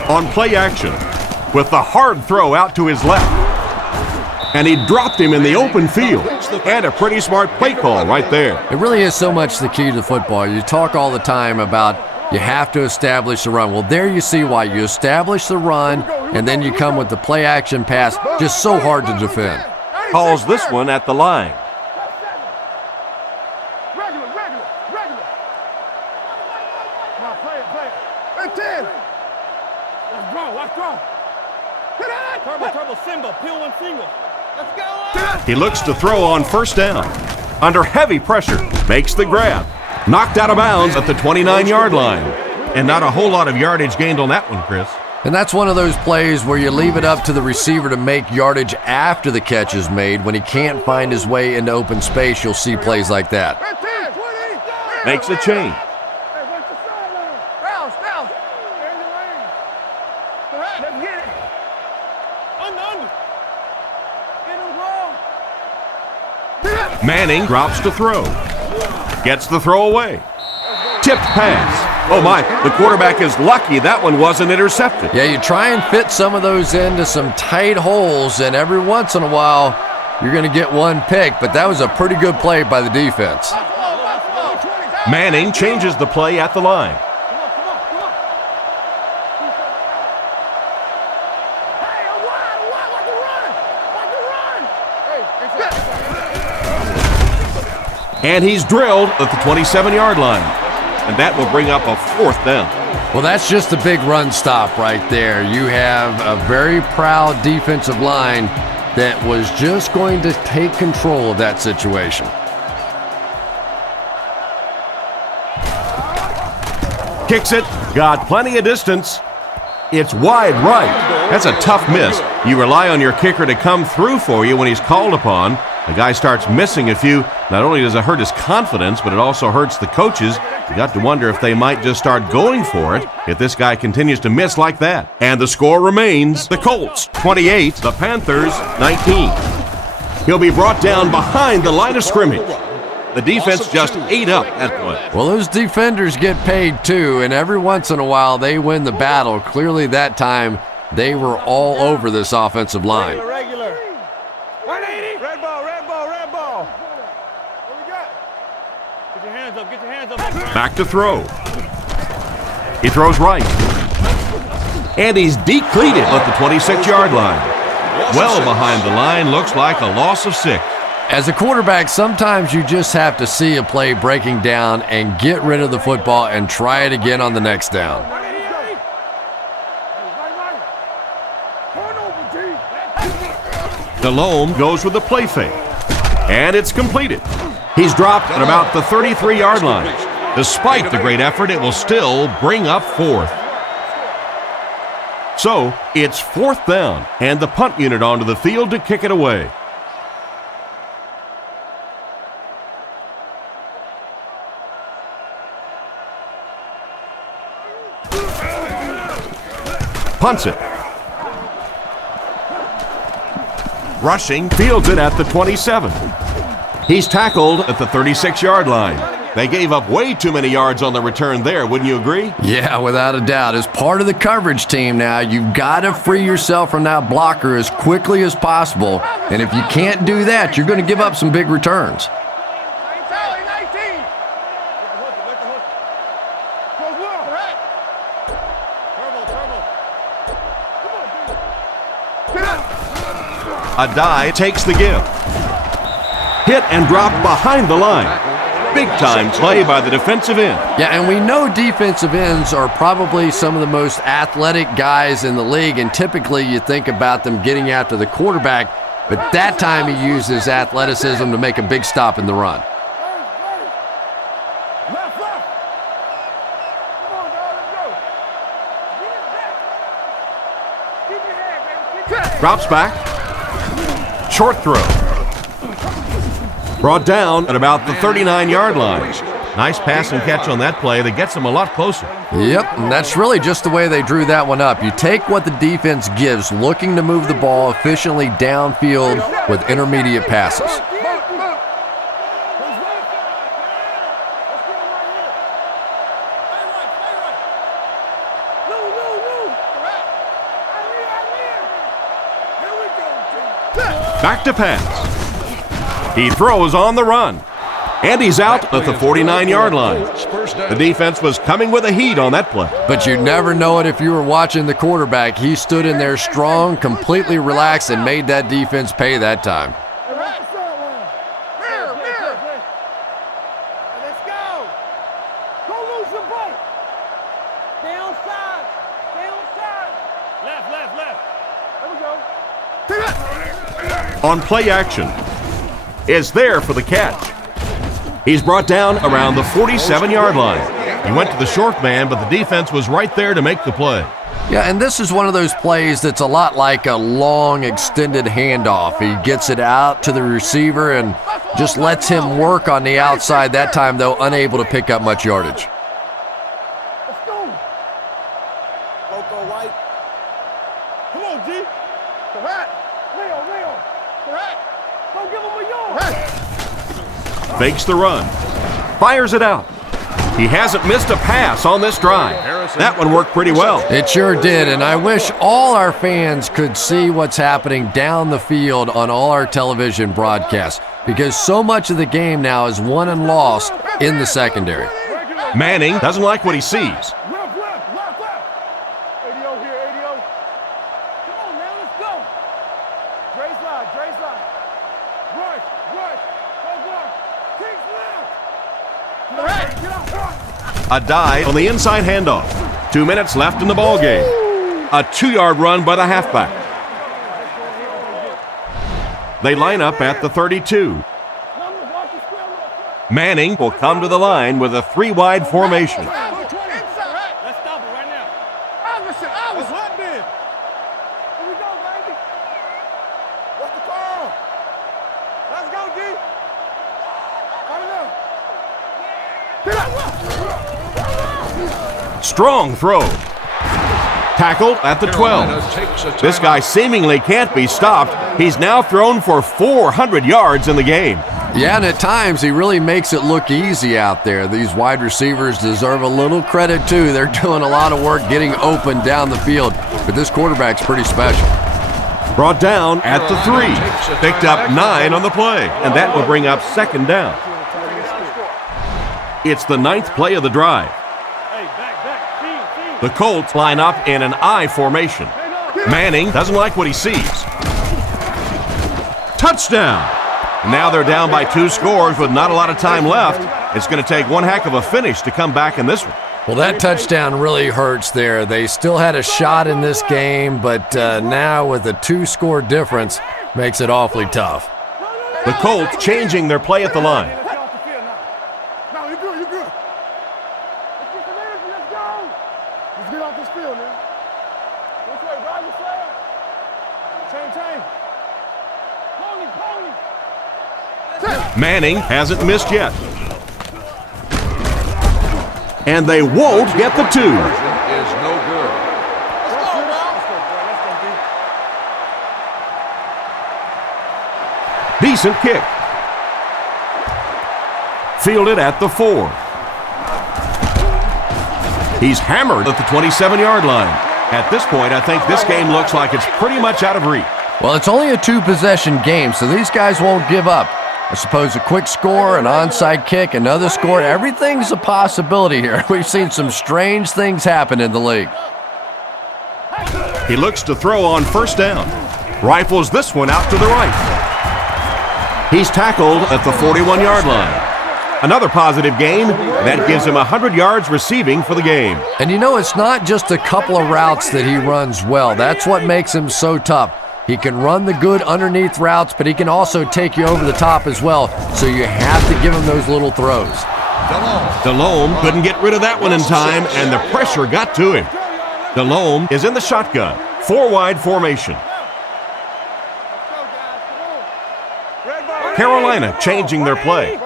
On play action with the hard throw out to his left. And he dropped him in the open field. And a pretty smart play call right there. It really is so much the key to football. You talk all the time about you have to establish the run. Well, there you see why. You establish the run, and then you come with the play action pass. Just so hard to defend. Calls this one at the line. He looks to throw on first down. Under heavy pressure, makes the grab. Knocked out of bounds at the 29-yard line. And not a whole lot of yardage gained on that one, Chris. And that's one of those plays where you leave it up to the receiver to make yardage after the catch is made. When he can't find his way into open space, you'll see plays like that. Makes a change. Manning drops to throw. Gets the throw away. Tipped pass. Oh my, the quarterback is lucky that one wasn't intercepted. Yeah, you try and fit some of those into some tight holes, and every once in a while, you're going to get one pick, but that was a pretty good play by the defense. Manning changes the play at the line. And he's drilled at the 27-yard line. And that will bring up a 4th down. Well, that's just a big run stop right there. You have a very proud defensive line that was just going to take control of that situation. Kicks it, got plenty of distance. It's wide right. That's a tough miss. You rely on your kicker to come through for you when he's called upon. The guy starts missing a few. Not only does it hurt his confidence, but it also hurts the coaches. You got to wonder if they might just start going for it if this guy continues to miss like that. And the score remains the Colts 28, the Panthers 19. He'll be brought down behind the line of scrimmage. The defense just ate up that play. Well, those defenders get paid too, and every once in a while they win the battle. Clearly that time they were all over this offensive line. Regular. 180. Red ball, red ball, red ball. What we got? Get your hands up, get your hands up. Back to throw. He throws right. And he's decleated at the 26-yard line. Well behind the line, looks like a loss of 6. As a quarterback, sometimes you just have to see a play breaking down and get rid of the football and try it again on the next down. Delhomme goes with the play fake. And it's completed. He's dropped at about the 33-yard line. Despite the great effort, it will still bring up 4th. So, it's 4th down, and the punt unit onto the field to kick it away. Punts it. Rushing, fields it at the 27. He's tackled at the 36-yard line. They gave up way too many yards on the return there, wouldn't you agree? Yeah, without a doubt. As part of the coverage team now, you've got to free yourself from that blocker as quickly as possible. And if you can't do that, you're going to give up some big returns. Adai takes the give. Hit and drop behind the line. Big-time play by the defensive end. Yeah, and we know defensive ends are probably some of the most athletic guys in the league, and typically you think about them getting after the quarterback, but that time he used his athleticism to make a big stop in the run. Drops back. Short throw. Brought down at about the 39-yard line. Nice pass and catch on that play that gets them a lot closer. Yep, and that's really just the way they drew that one up. You take what the defense gives, looking to move the ball efficiently downfield with intermediate passes. Back to pass. He throws on the run. And he's out at the 49-yard line. The defense was coming with a heat on that play. But you never know it if you were watching the quarterback. He stood in there strong, completely relaxed, and made that defense pay that time. Let's go. Don't lose the ball. Stay on side. Stay on side. Left, left, left. There we go. On play action is there for the catch. He's brought down around the 47-yard line. He went to the short man, but the defense was right there to make the play. Yeah, and this is one of those plays that's a lot like a long, extended handoff. He gets it out to the receiver and just lets him work on the outside. That time, though, unable to pick up much yardage. Let's go. Loco White. Come on, G. Correct. Leo. Correct. Don't give him a yard. Fakes the run. Fires it out. He hasn't missed a pass on this drive. That one worked pretty well. It sure did, and I wish all our fans could see what's happening down the field on all our television broadcasts, because so much of the game now is won and lost in the secondary. Manning doesn't like what he sees. Left. ADO here, ADO. Come on, man, let's go. Dre's line. Rush. Kings left. A dive on the inside handoff. 2 minutes left in the ball game. A 2-yard run by the halfback. They line up at the 32. Manning will come to the line with a 3-wide formation. Strong throw. Tackled at the 12. This guy seemingly can't be stopped. He's now thrown for 400 yards in the game. Yeah, and at times he really makes it look easy out there. These wide receivers deserve a little credit too. They're doing a lot of work getting open down the field, but this quarterback's pretty special. Brought down at the 3. Picked up 9 on the play, and that will bring up second down. It's the 9th play of the drive. The Colts line up in an I formation. Manning doesn't like what he sees. Touchdown! Now they're down by 2 scores with not a lot of time left. It's going to take one heck of a finish to come back in this one. Well, that touchdown really hurts there. They still had a shot in this game, but now with a 2-score difference, makes it awfully tough. The Colts changing their play at the line. No, you're good, you're good. Let's get some energy, let's go. Let's get off this field, man. Which way, right or left? Chain. Pony. Manning hasn't missed yet. And they won't get the 2. Is no good. Decent kick. Fielded at the 4. He's hammered at the 27-yard line. At this point, I think this game looks like it's pretty much out of reach. Well, it's only a 2-possession game, so these guys won't give up. I suppose a quick score, an onside kick, another score, everything's a possibility here. We've seen some strange things happen in the league. He looks to throw on first down. Rifles this one out to the right. He's tackled at the 41-yard line. Another positive gain. That gives him 100 yards receiving for the game. And you know, it's not just a couple of routes that he runs well. That's what makes him so tough. He can run the good underneath routes, but he can also take you over the top as well, so you have to give him those little throws. Delhomme couldn't get rid of that one in time, and the pressure got to him. Delhomme is in the shotgun. 4-wide formation. Carolina changing their play.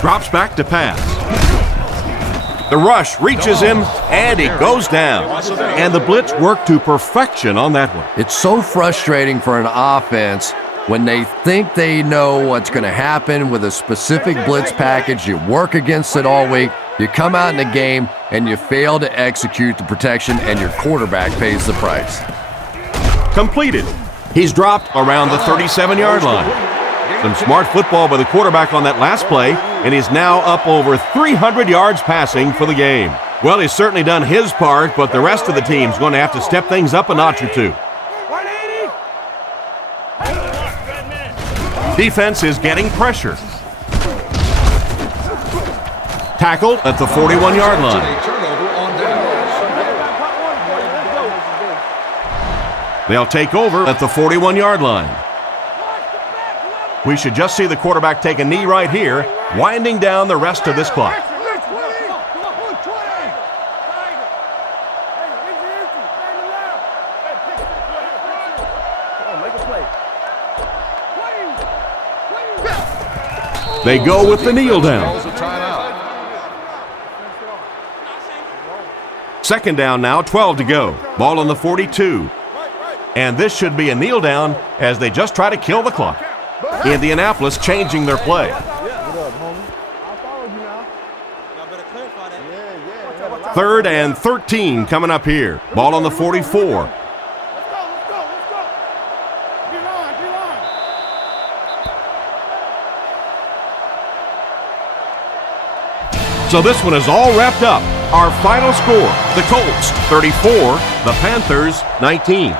Drops back to pass. The rush reaches him, and he goes down. And the blitz worked to perfection on that one. It's so frustrating for an offense when they think they know what's going to happen with a specific blitz package. You work against it all week. You come out in the game, and you fail to execute the protection, and your quarterback pays the price. Completed. He's dropped around the 37-yard line. Some smart football by the quarterback on that last play, and he's now up over 300 yards passing for the game. Well, he's certainly done his part, but the rest of the team's going to have to step things up a notch or two. 180. Defense is getting pressure. Tackled at the 41-yard line. They'll take over at the 41-yard line. We should just see the quarterback take a knee right here, winding down the rest of this clock. They go with the kneel down. Second down now, 12 to go. Ball on the 42. And this should be a kneel down as they just try to kill the clock. Indianapolis changing their play. Third and 13 coming up here. Ball on the 44. So this one is all wrapped up. Our final score, the Colts 34, the Panthers 19.